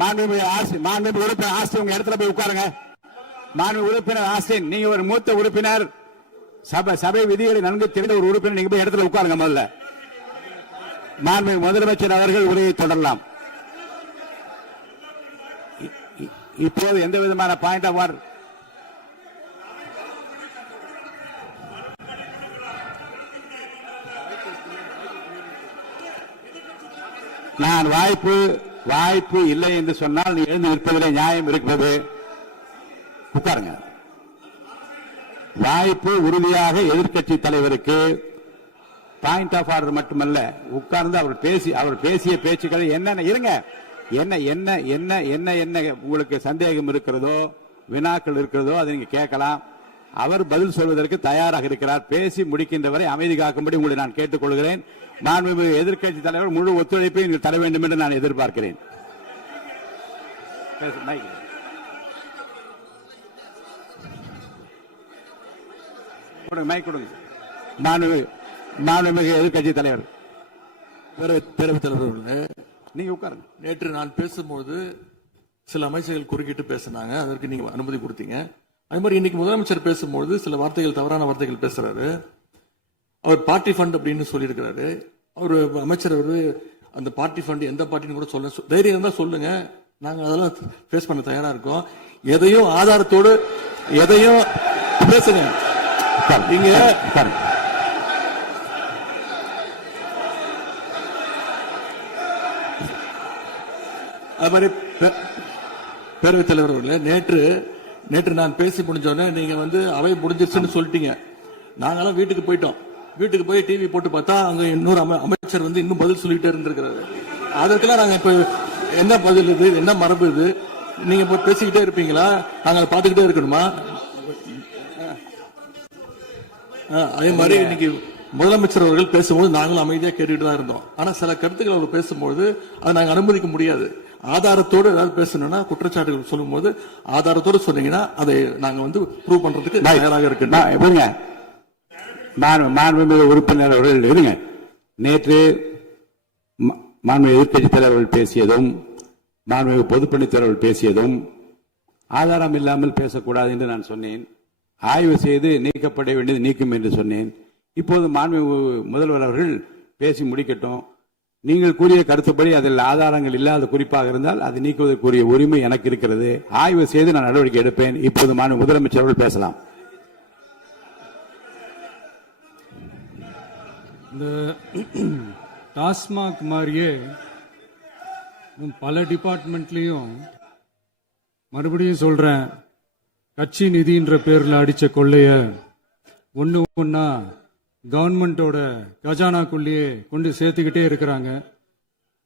மாண்புமிகு உறுப்பினர் ஆஸ்டின் உங்க இடத்துல போய் உட்காருங்க. மாண்புமிகு உறுப்பினர் ஆஸ்டின், நீங்க ஒரு மூத்த உறுப்பினர், சபை விதிகளை நன்கு தெரிந்த ஒரு உறுப்பினர், நீங்க போய் இடத்துல உட்காருங்க. முதல்ல மாண்புமிகு முதலமைச்சர் அவர்கள் உரையை தொடரலாம். இப்போது எந்த விதமான பாயிண்ட் ஆஃப் ஆர்டர் நான் வாய்ப்பு இல்லை என்று சொன்னால் நீ எழுந்து நிற்பதிலே நியாயம் இருக்கிறது. உட்காருங்க. வாய்ப்பு உறுதியாக எதிர்க்கட்சி தலைவருக்கு பாயிண்ட் ஆஃப் ஆர்டர் மட்டுமல்ல, உட்கார்ந்து அவர் பேசிய பேச்சுக்களை என்னென்ன இருங்க, என்ன உங்களுக்கு சந்தேகம் இருக்கிறதோ, வினாக்கள் இருக்கிறதோ அதை நீங்க கேட்கலாம். அவர் பதில் சொல்வதற்கு தயாராக இருக்கிறார். பேசி முடிக்கின்ற வரை அமைதி காக்கும்படி உங்களை நான் கேட்டுக்கொள்கிறேன். மாண்புமிகு எதிர்க்கட்சி தலைவர் முழு ஒத்துழைப்பை நீங்கள் தர வேண்டும் என்று நான் எதிர்பார்க்கிறேன். மாண்புமிகு எதிர்க்கட்சி தலைவர் பேரவைத் தலைவர், நீங்க உட்காருங்க. நேற்று நான் பேசும்போது சில அமைச்சர்கள் குறுக்கிட்டு பேசினாங்க. அதற்கு நீங்க அனுமதி கொடுத்தீங்க. அது மாதிரி இன்னைக்கு முதலமைச்சர் பேசும்போது சில வார்த்தைகள், தவறான வார்த்தைகள் பேசுறாரு. அவர் பார்ட்டி ஃபண்ட் அப்படின்னு சொல்லியிருக்கிறாரு. அவர் அமைச்சர் அந்த பார்ட்டி ஃபண்ட் எந்த பார்ட்டின்னு கூட சொல்ல தைரியம் இருந்தா சொல்லுங்க, நாங்க அதெல்லாம் ஃபேஸ் பண்ண தயாரா இருக்கோம். எதையும் ஆதாரத்தோடு எதையும் பேசுங்க. நீங்க அது மாதிரி பேரவைத் தலைவர் அவர்களே, நேற்று நான் பேசி முடிஞ்சோடனே நீங்க அவை முடிஞ்சிருச்சுன்னு சொல்லிட்டீங்க. நாங்கெல்லாம் வீட்டுக்கு போயிட்டோம். வீட்டுக்கு போய் டிவி போட்டு பார்த்தா அங்க இன்னொரு அமைச்சர் இன்னும் பதில் சொல்லிட்டே இருந்திருக்கிறாரு. அதற்கெல்லாம் நாங்க இப்ப என்ன பதில் இது, என்ன மரபு இது? நீங்க இப்ப பேசிக்கிட்டே இருப்பீங்களா? நாங்க அதை பார்த்துக்கிட்டே இருக்கணுமா? அதே மாதிரி இன்னைக்கு முதலமைச்சர் அவர்கள் பேசும்போது நாங்களும் அமைதியா கேட்டுட்டு தான் இருந்தோம். ஆனா சில கருத்துக்கள் அவர் பேசும்போது அதை நாங்க அனுமதிக்க முடியாது. ஆதாரத்தோடு ஏதாவது பேசணும்னா, குற்றச்சாட்டுகள் சொல்லும் போது ஆதாரத்தோடு சொன்னீங்கன்னா அதை நாங்க ப்ரூவ் பண்றதுக்கு தயாராக இருக்கு. மாண்புமிகு உறுப்பினர் அவர்கள் இருங்க. நேற்று மாண்புமிகு எதிர்க்கட்சித் தலைவர்கள் பேசியதும், மாண்புமிகு பொதுப்பணித் தலைவர்கள் பேசியதும் ஆதாரம் இல்லாமல் பேசக்கூடாது என்று நான் சொன்னேன். ஆய்வு செய்து நீக்கப்பட வேண்டியது நீக்கும் என்று சொன்னேன். இப்போது மாண்புமிகு முதல்வர் அவர்கள் பேசி முடிக்கட்டும். நீங்கள் கூறிய கருத்துப்படி அதில் ஆதாரங்கள் இல்லாத குறிப்பாக இருந்தால் அதை நீக்குவதற்குரிய உரிமை எனக்கு இருக்கிறது. ஆய்வு செய்து நான் நடவடிக்கை எடுப்பேன். இப்போது மாண்புமிகு முதலமைச்சர் அவர்கள் பேசலாம். இந்த டாஸ்மாக் மாதிரியே பல டிபார்ட்மெண்ட்லயும், மறுபடியும் சொல்றேன், கட்சி நிதின்ற பேர்ல அடிச்ச கொள்ளைய ஒன்னா கவர்மெண்டோட கஜானாக்குள்ளேயே கொண்டு சேர்த்துக்கிட்டே இருக்கிறாங்க.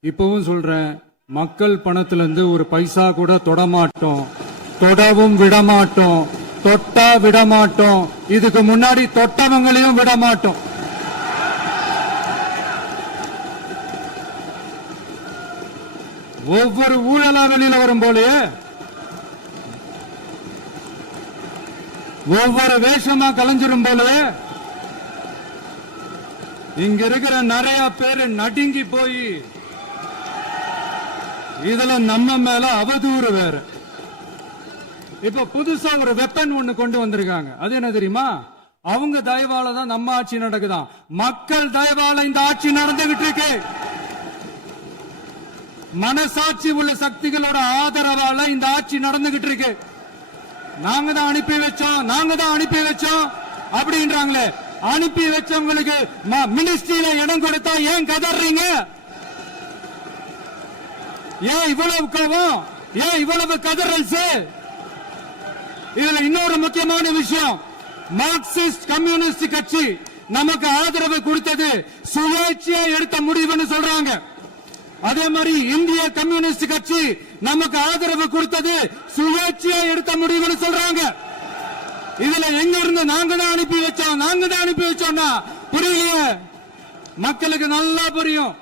இப்பவும் சொல்றேன், மக்கள் பணத்திலிருந்து ஒரு பைசா கூட தொடமாட்டோம், தொடவும் விடமாட்டோம், தொட்டா விடமாட்டோம். இதுக்கு முன்னாடி தொட்டவங்களையும் விடமாட்டோம். ஒவ்வொரு ஊழலா வெளியில வரும் போலே, ஒவ்வொரு வேஷமா கலைஞ்சிரும் போலே, இங்க இருக்கிற நிறைய பேரு நடுங்கி போய் இதுல நம்ம மேல அவதூறு வேற. இப்ப புதுசா ஒரு வெப்பன் ஒண்ணு கொண்டு வந்திருக்காங்க. அது என்ன தெரியுமா? அவங்க தயவால தான் நம்ம ஆட்சி நடக்குதாம். மக்கள் தயவால இந்த ஆட்சி நடந்துகிட்டு இருக்கு. மனசாட்சி உள்ள சக்திகளோட ஆதரவால இந்த ஆட்சி நடந்துகிட்டு இருக்கு. நாங்க தான் அனுப்பி வச்சோம் அப்படின்றாங்களே. அனுப்பி வச்சவங்களுக்கு மினிஸ்ட்ரியில இடம் கொடுத்தா ஏன் கதறீங்க? ஏன் இவ்வளவு கோவம்? ஏன் இவ்வளவு கதறல்ஸ்? இதுல இன்னொரு முக்கியமான விஷயம், மார்க்சிஸ்ட் கம்யூனிஸ்ட் கட்சி நமக்கு ஆதரவு கொடுத்தது சுயேட்சையா எடுத்த முடிவுன்னு சொல்றாங்க. அதே மாதிரி இந்திய கம்யூனிஸ்ட் கட்சி நமக்கு ஆதரவு கொடுத்தது சுயேட்சையா எடுத்த முடிவுன்னு சொல்றாங்க. இதுல எங்க இருந்து நாங்க தான் அனுப்பி வச்சோம்னா புரியலையே. மக்களுக்கு நல்லா புரியும்.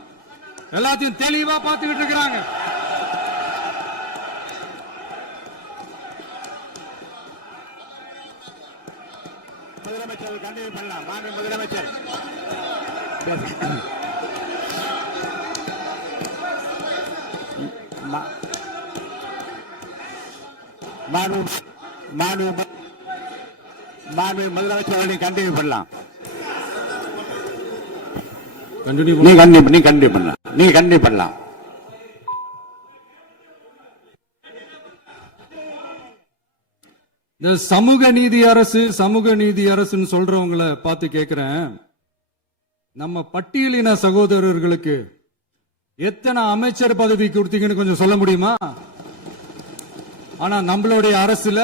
எல்லாத்தையும் தெளிவா பார்த்துக்கிட்டு இருக்கிறாங்க. முதலமைச்சர் கண்டினியூ பண்ணலாம். மாண்பு முதலமைச்சர் முதலமைச்சர் கண்டினியூ பண்ணலாம். நீங்க கண்டினியூ பண்ணலாம். இந்த சமூக நீதி அரசுன்னு சொல்றவங்களை பார்த்து கேட்கிறேன், நம்ம பட்டியலின சகோதரர்களுக்கு எத்தனை அமைச்சர் பதவி கொடுத்தீங்கன்னு கொஞ்சம் சொல்ல முடியுமா? ஆனா நம்மளுடைய அரசுல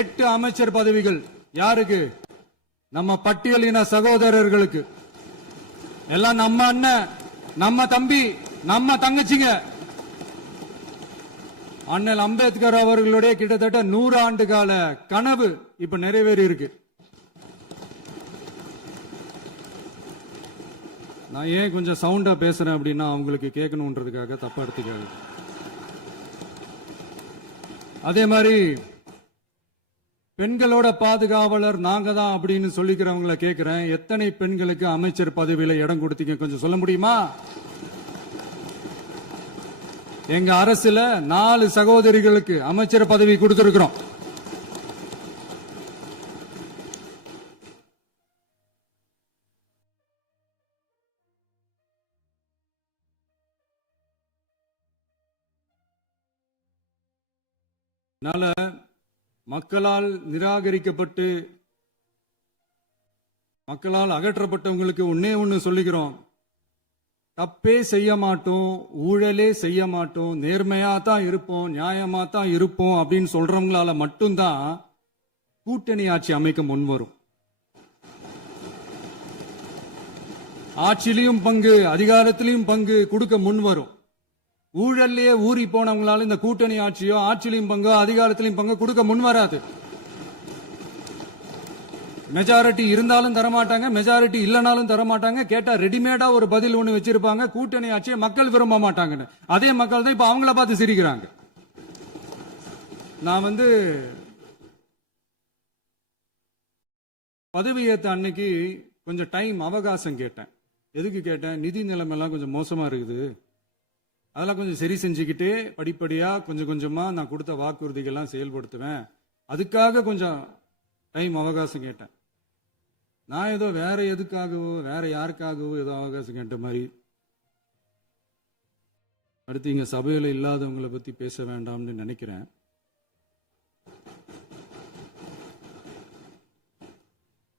8 அமைச்சர் பதவிகள் யாருக்கு? நம்ம பட்டியலின சகோதரர்களுக்கு. எல்லாம் நம்ம அண்ணன், நம்ம தம்பி, நம்ம தங்கச்சிங்க. அண்ணல் அம்பேத்கர் அவர்களுடைய கிட்டத்தட்ட 100 ஆண்டு கால கனவு இப்ப நிறைவேறி இருக்கு. நான் ஏன் கொஞ்சம் சவுண்டா பேசுறேன் அப்படின்னா அவங்களுக்கு கேட்கணுன்றதுக்காக, தப்பா எடுத்துக்காது. அதே மாதிரி பெண்களோட பாதுகாவலர் நாங்க தான் அப்படின்னு சொல்லிக்கிறவங்களை கேட்கிறேன், எத்தனை பெண்களுக்கு அமைச்சர் பதவியில இடம் கொடுத்தீங்க கொஞ்சம் சொல்ல முடியுமா? எங்க அரசுல 4 சகோதரிகளுக்கு அமைச்சர் பதவி கொடுத்திருக்கிறோம். அதனால மக்களால் நிராகரிக்கப்பட்டு மக்களால் அகற்றப்பட்டவங்களுக்கு ஒன்னே ஒன்னு சொல்லிக்கிறோம், தப்பே செய்ய மாட்டோம், ஊழலே செய்ய மாட்டோம், நேர்மையா தான் இருப்போம், நியாயமா தான் இருப்போம் அப்படின்னு சொல்றவங்களால மட்டும்தான் கூட்டணி ஆட்சி அமைக்க முன்வரும். ஆட்சியிலையும் பங்கு, அதிகாரத்திலையும் பங்கு கொடுக்க முன்வரும். ஊழல்லையே ஊறி போனவங்களால இந்த கூட்டணி ஆட்சியோ ஆட்சியிலையும் பங்கோ அதிகாரத்திலையும் பங்கு கொடுக்க முன்வராது. மெஜாரிட்டி இருந்தாலும் தரமாட்டாங்க, மெஜாரிட்டி இல்லைனாலும் தரமாட்டாங்க. கேட்டா ரெடிமேடா ஒரு பதில் ஒண்ணு வச்சிருப்பாங்க, கூட்டணி ஆட்சியை மக்கள் விரும்ப மாட்டாங்கன்னு. அதே மக்கள் தான் இப்ப அவங்கள பார்த்து சிரிக்கிறாங்க. நான் பதவியேற்ற அன்னைக்கு கொஞ்சம் டைம் அவகாசம் கேட்டேன். எதுக்கு கேட்டேன்? நிதி நிலைமை எல்லாம் கொஞ்சம் மோசமா இருக்குது, அதெல்லாம் கொஞ்சம் சரி செஞ்சுக்கிட்டு படிப்படியா கொஞ்சம் கொஞ்சமா நான் கொடுத்த வாக்குறுதிகள்லாம் செயல்படுத்துவேன், அதுக்காக கொஞ்சம் டைம் அவகாசம் கேட்டேன். நான் ஏதோ வேற எதுக்காகவோ வேற யாருக்காகவோ ஏதோ அவகாசம் கேட்ட மாதிரி. அடுத்து இங்க சபையில இல்லாதவங்களை பத்தி பேச வேண்டாம்னு நினைக்கிறேன்.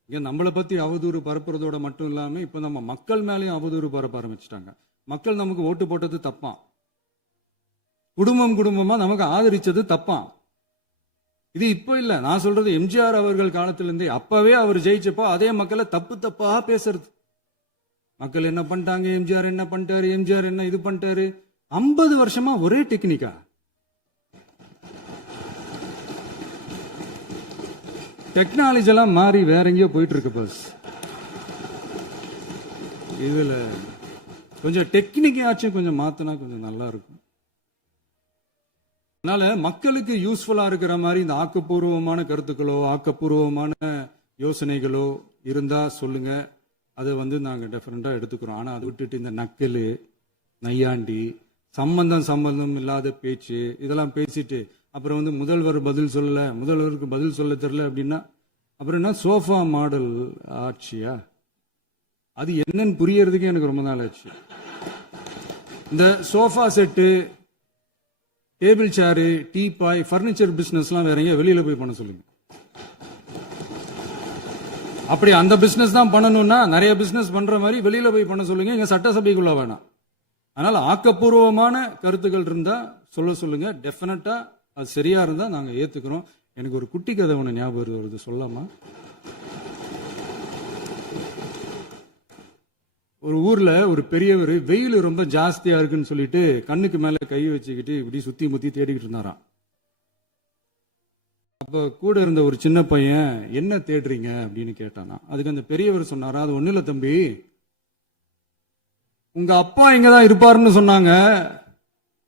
இங்க நம்மளை பத்தி அவதூறு பரப்புறதோட மட்டும் இல்லாம இப்ப நம்ம மக்கள் மேலேயும் அவதூறு பரப்ப ஆரம்பிச்சிட்டாங்க. மக்கள் நமக்கு ஓட்டு போட்டது தப்பான், குடும்பம் குடும்பமா நமக்கு ஆதரிச்சது தப்பான். இது இப்ப இல்ல, நான் சொல்றது எம்ஜிஆர் அவர்கள் காலத்திலிருந்தே. அப்பவே அவர் ஜெயிச்சப்போ அதே மக்களை தப்பு தப்பா பேசுறது. மக்கள் என்ன பண்ணிட்டாங்க, எம்ஜிஆர் என்ன பண்ணிட்டாரு, எம்ஜிஆர் என்ன இது பண்ணிட்டாரு. 50 வருஷமா ஒரே டெக்னிக்கா. டெக்னாலஜி எல்லாம் மாறி வேற எங்கேயோ போயிட்டு இருக்கு பஸ். இதுல கொஞ்சம் டெக்னிக்காச்சும் கொஞ்சம் மாத்தினா கொஞ்சம் நல்லா இருக்கும். அதனால மக்களுக்கு யூஸ்ஃபுல்லா இருக்கிற மாதிரி இந்த ஆக்கப்பூர்வமான கருத்துக்களோ ஆக்கப்பூர்வமான யோசனைகளோ இருந்தா சொல்லுங்க, அதை நாங்க டெஃபரெண்டா எடுத்துக்கிறோம். ஆனா அதை விட்டுட்டு இந்த நக்கலு நையாண்டி சம்பந்தம் இல்லாத பேச்சு இதெல்லாம் பேசிட்டு அப்புறம் முதல்வர் பதில் சொல்லல, முதல்வருக்கு பதில் சொல்ல தெரியல அப்படின்னா அப்புறம் என்ன சோஃபா மாடல் ஆட்சியா? அது என்னன்னு புரியறதுக்கே எனக்கு ரொம்ப நாள் ஆச்சு. இந்த sofa set, table chair, teapoy, furniture பிசினஸ்லாம் வேற எங்க வெளியில போய் பண்ண சொல்லுங்க. அப்படி அந்த பிசினஸ் தான் பண்ணணும்னா நிறைய பிசினஸ் பண்ற மாதிரி வெளியில போய் பண்ண சொல்லுங்க, இங்க சட்டசபைக்குள்ள வேணாம். அதனால ஆக்கப்பூர்வமான கருத்துக்கள் இருந்தா சொல்லுங்க, டெஃபினட்டா அது சரியா இருந்தா நாங்க ஏத்துக்கிறோம். எனக்கு ஒரு குட்டி கதை ஒண்ணு ஞாபகம் வருது, சொல்லாமா? ஒரு ஊர்ல ஒரு பெரியவர் வெயில் ரொம்ப ஜாஸ்தியா இருக்குன்னு சொல்லிட்டு கண்ணுக்கு மேல கை வச்சுக்கிட்டு இப்படி சுத்தி முத்தி தேடிக்கிட்டு இருந்தாராம். அப்ப கூட இருந்த ஒரு சின்ன பையன் என்ன தேடுறீங்க அப்படின்னு கேட்டானா. அதுக்கு அந்த பெரியவர் சொன்னாரா, அது ஒண்ணு இல்ல தம்பி, உங்க அப்பா இங்கதான் இருப்பாருன்னு சொன்னாங்க,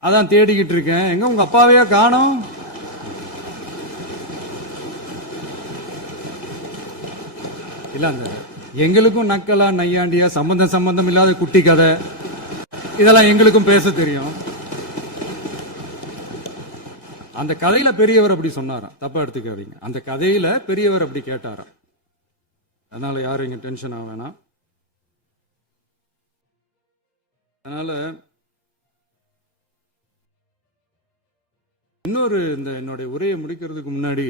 அதான் தேடிக்கிட்டு இருக்கேன். எங்க உங்க அப்பாவையா காணோம்? இல்ல அந்த எங்களுக்கும் நக்கலா நையாண்டியா சம்பந்தம் இல்லாத குட்டி கதை இதெல்லாம் எங்களுக்கும் பேச தெரியும். அந்த கதையில பெரியவர் அப்படி சொன்னாராம், தப்பா எடுத்துக்காதீங்க. அந்த கதையில பெரியவர் அப்படி கேட்டாராம். அதனால யாரும் இங்க டென்ஷன் ஆக வேணாம். அதனால இன்னொரு இந்த என்னுடைய உரையை முடிக்கிறதுக்கு முன்னாடி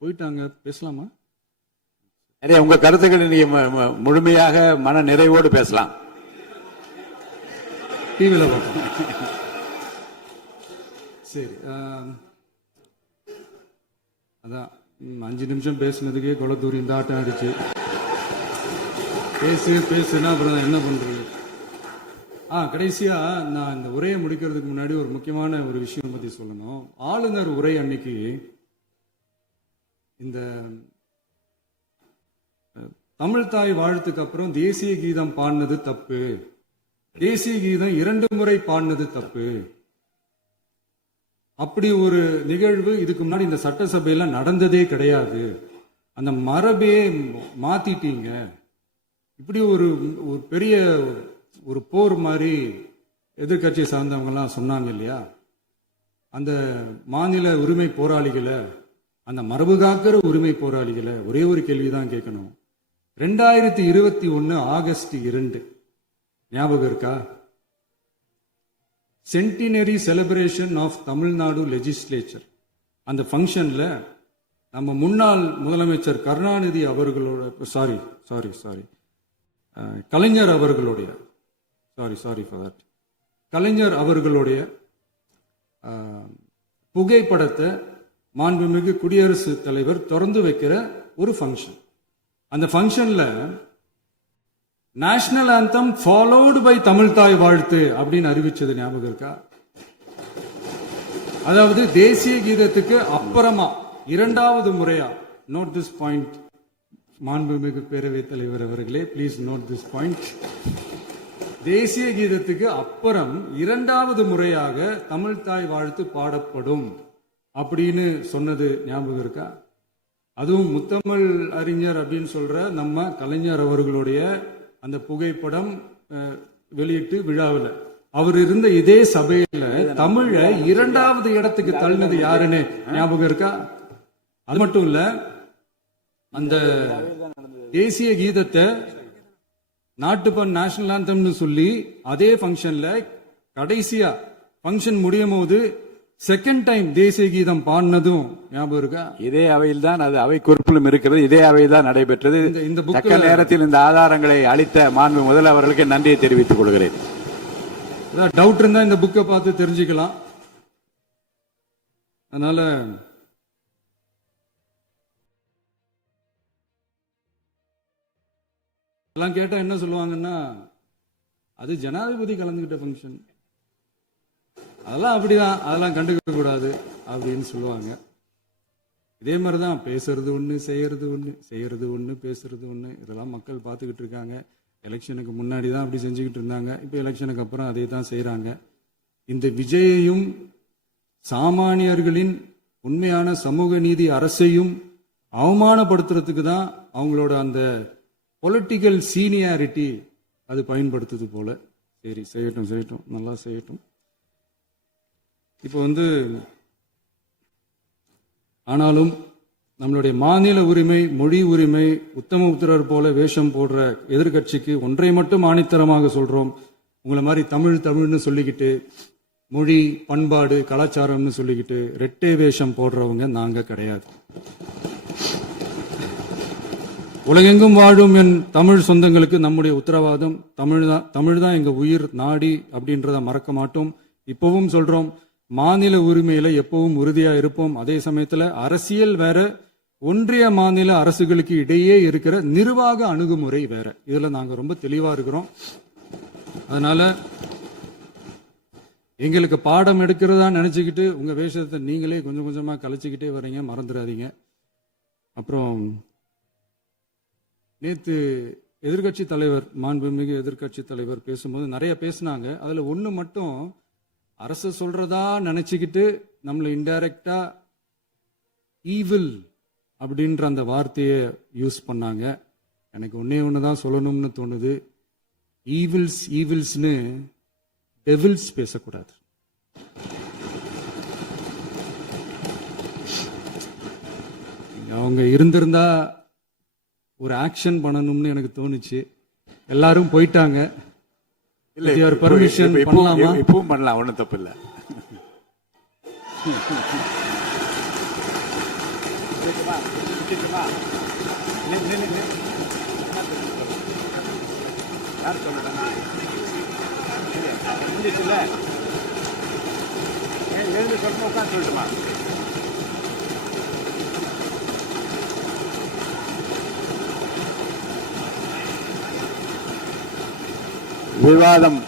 போயிட்டாங்க, பேசலாமா? உங்க கருத்துக்களை நீங்க முழுமையாக மன நிறைவோடு பேசலாம். டிவியில் பார்ப்போம். சரி, அதான் 5 நிமிஷம் பேசுனதுக்கே கொளத்தூரி இந்த ஆட்டம் அடிச்சு பேசுனா அப்புறம் என்ன பண்றது? கடைசியா நான் இந்த உரையை முடிக்கிறதுக்கு முன்னாடி ஒரு முக்கியமான ஒரு விஷயம் பத்தி சொல்லணும். ஆளுநர் உரை அன்னைக்கு இந்த தமிழ் தாய் வாழ்த்துக்கு அப்புறம் தேசிய கீதம் பாடினது தப்பு, தேசிய கீதம் 2 முறை பாடினது தப்பு, அப்படி ஒரு நிகழ்வு இதுக்கு முன்னாடி இந்த சட்டசபையில நடந்ததே கிடையாது, அந்த மரபே மாத்திட்டீங்க, இப்படி ஒரு பெரிய ஒரு போர் மாதிரி எதிர்கட்சியை சார்ந்தவங்க எல்லாம் சொன்னாங்க இல்லையா? அந்த மாநில உரிமை போராளிகளை, அந்த மரபு காக்கிற உரிமை போராளிகளை ஒரே ஒரு கேள்விதான் கேட்கணும். 2021 ஆகஸ்ட் 2 ஞாபகம் இருக்கா? Centenary celebration of Tamil Nadu legislature. அந்த ஃபங்க்ஷன்ல நம்ம முன்னாள் முதலமைச்சர் கருணாநிதி அவர்களோட கலைஞர் அவர்களுடைய கலைஞர் அவர்களுடைய புகைப்படத்தை மாண்புமிகு குடியரசுத் தலைவர் திறந்து வைக்கிற ஒரு ஃபங்க்ஷன். அந்த ஃபங்க்ஷன்ல நேஷனல் ஆந்தம் ஃபாலோடு பை தமிழ்தாய் வாழ்த்து அப்படின்னு அறிவிச்சது ஞாபகம் இருக்கா? அதாவது தேசிய கீதத்துக்கு அப்புறமா இரண்டாவது முறையா, நோட் திஸ் பாயிண்ட் மாண்புமிகு பேரவைத் தலைவர் அவர்களே, பிளீஸ் நோட் திஸ் பாயிண்ட். தேசிய கீதத்துக்கு அப்புறம் இரண்டாவது முறையாக தமிழ்தாய் வாழ்த்து பாடப்படும் அப்படின்னு சொன்னது ஞாபகம் இருக்கா? அதுவும் முத்தமிழ் அறிஞர் அப்படின்னு சொல்ற நம்ம கலைஞர் அவர்களுடைய அந்த புகைப்படம் வெளியிட்டு விழாவில் அவர் இருந்த இதே சபையில தமிழ இரண்டாவது இடத்துக்கு தள்ளினது யாருன்னு ஞாபகம் இருக்கா? அது மட்டும் இல்ல, அந்த தேசிய கீதத்தை நாட்டுப்பண் நேஷனல் ஆந்தம்னு சொல்லி அதே ஃபங்க்ஷன்ல கடைசியா ஃபங்க்ஷன் முடியும் போது செகண்ட் டைம் தேசிய கீதம் பாடினதும் ஞாபகம் இருக்கா? இதே அவையில் தான், அது அவை குறிப்பிலும் இருக்கிறது, இதே அவையில் தான் நடைபெற்றது. இந்த தக்க நேரத்தில் இந்த ஆதாரங்களை அளித்த மாண்பு முதல்வர்களுக்கு நன்றியை தெரிவித்துக் கொள்கிறேன். டவுட் இருந்தா இந்த புக்கை பார்த்து தெரிஞ்சுக்கலாம். அதனால எல்லாம் கேட்டா என்ன சொல்லுவாங்கன்னா, அது ஜனாதிபதி கலந்துகிட்ட ஃபங்க்ஷன், அதெல்லாம் அப்படிதான், அதெல்லாம் கண்டுக்க கூடாது அப்படின்னு சொல்லுவாங்க. இதே மாதிரிதான் பேசுறது ஒண்ணு, செய்யறது ஒண்ணு, செய்யறது ஒண்ணு, பேசுறது ஒண்ணு. இதெல்லாம் மக்கள் பார்த்துக்கிட்டு இருக்காங்க. எலெக்ஷனுக்கு முன்னாடி தான் அப்படி செஞ்சுக்கிட்டு இருந்தாங்க. இப்போ எலெக்ஷனுக்கு அப்புறம் அதே தான் செய்யறாங்க. இந்த விஜயையும் சாமானியர்களின் உண்மையான சமூக நீதி அரசையும் அவமானப்படுத்துறதுக்கு தான் அவங்களோட அந்த பொலிட்டிக்கல் சீனியாரிட்டி அது பயன்படுத்துது போல. சரி, செய்யட்டும் செய்யட்டும், நல்லா செய்யட்டும். இப்போ ஆனாலும் நம்மளுடைய மாநில உரிமை, மொழி உரிமை, உத்தம உத்தரர் போல வேஷம் போடுற எதிர்கட்சிக்கு ஒன்றை மட்டும் ஆணித்தரமாக சொல்றோம். உங்களை மாதிரி தமிழ்னு சொல்லிக்கிட்டு, மொழி, பண்பாடு, கலாச்சாரம்னு சொல்லிக்கிட்டு ரெட்டை வேஷம் போடுறவங்க நாங்க கிடையாது. உலகெங்கும் வாழும் என் தமிழ் சொந்தங்களுக்கு நம்முடைய உத்தரவாதம் தமிழ் தான் எங்க உயிர் நாடி அப்படின்றத மறக்க மாட்டோம். இப்பவும் சொல்றோம், மாநில உரிமையில எப்பவும் உறுதியா இருப்போம். அதே சமயத்துல அரசியல் வேற, ஒன்றிய மாநில அரசுகளுக்கு இடையே இருக்கிற நிர்வாக அணுகுமுறை வேற. இதுல நாங்க ரொம்ப தெளிவா இருக்கிறோம். அதனால எங்களுக்கு பாடம் எடுக்கிறதா நினைச்சுக்கிட்டு உங்க வேஷத்தை நீங்களே கொஞ்சம் கொஞ்சமா கலைச்சிக்கிட்டே வர்றீங்க, மறந்துடாதீங்க. அப்புறம் நேத்து எதிர்கட்சி தலைவர், மாண்புமிகு எதிர்கட்சி தலைவர் பேசும்போது நிறைய பேசினாங்க. அதுல ஒண்ணு மட்டும் அரசு சொல்றதா நினைச்சுக்கிட்டு நம்மளை இன்டைரக்டா ஈவில் அப்படின்ற அந்த வார்த்தையை யூஸ் பண்ணாங்க. எனக்கு ஒன்னே ஒண்ணுதான் சொல்லணும்னு தோணுது. ஈவில்ஸ்னு டெவில்ஸ் பேசக்கூடாது. அவங்க இருந்திருந்தா ஒரு ஆக்ஷன் பண்ணணும்னு எனக்கு தோணுச்சு. எல்லாரும் போயிட்டாங்க. பர்மிஷன் பண்ணலாமா? இப்பவும் பண்ணலாம், ஒன்றும் தப்பு இல்லை. சொல்லிட்டுமா விவாதம்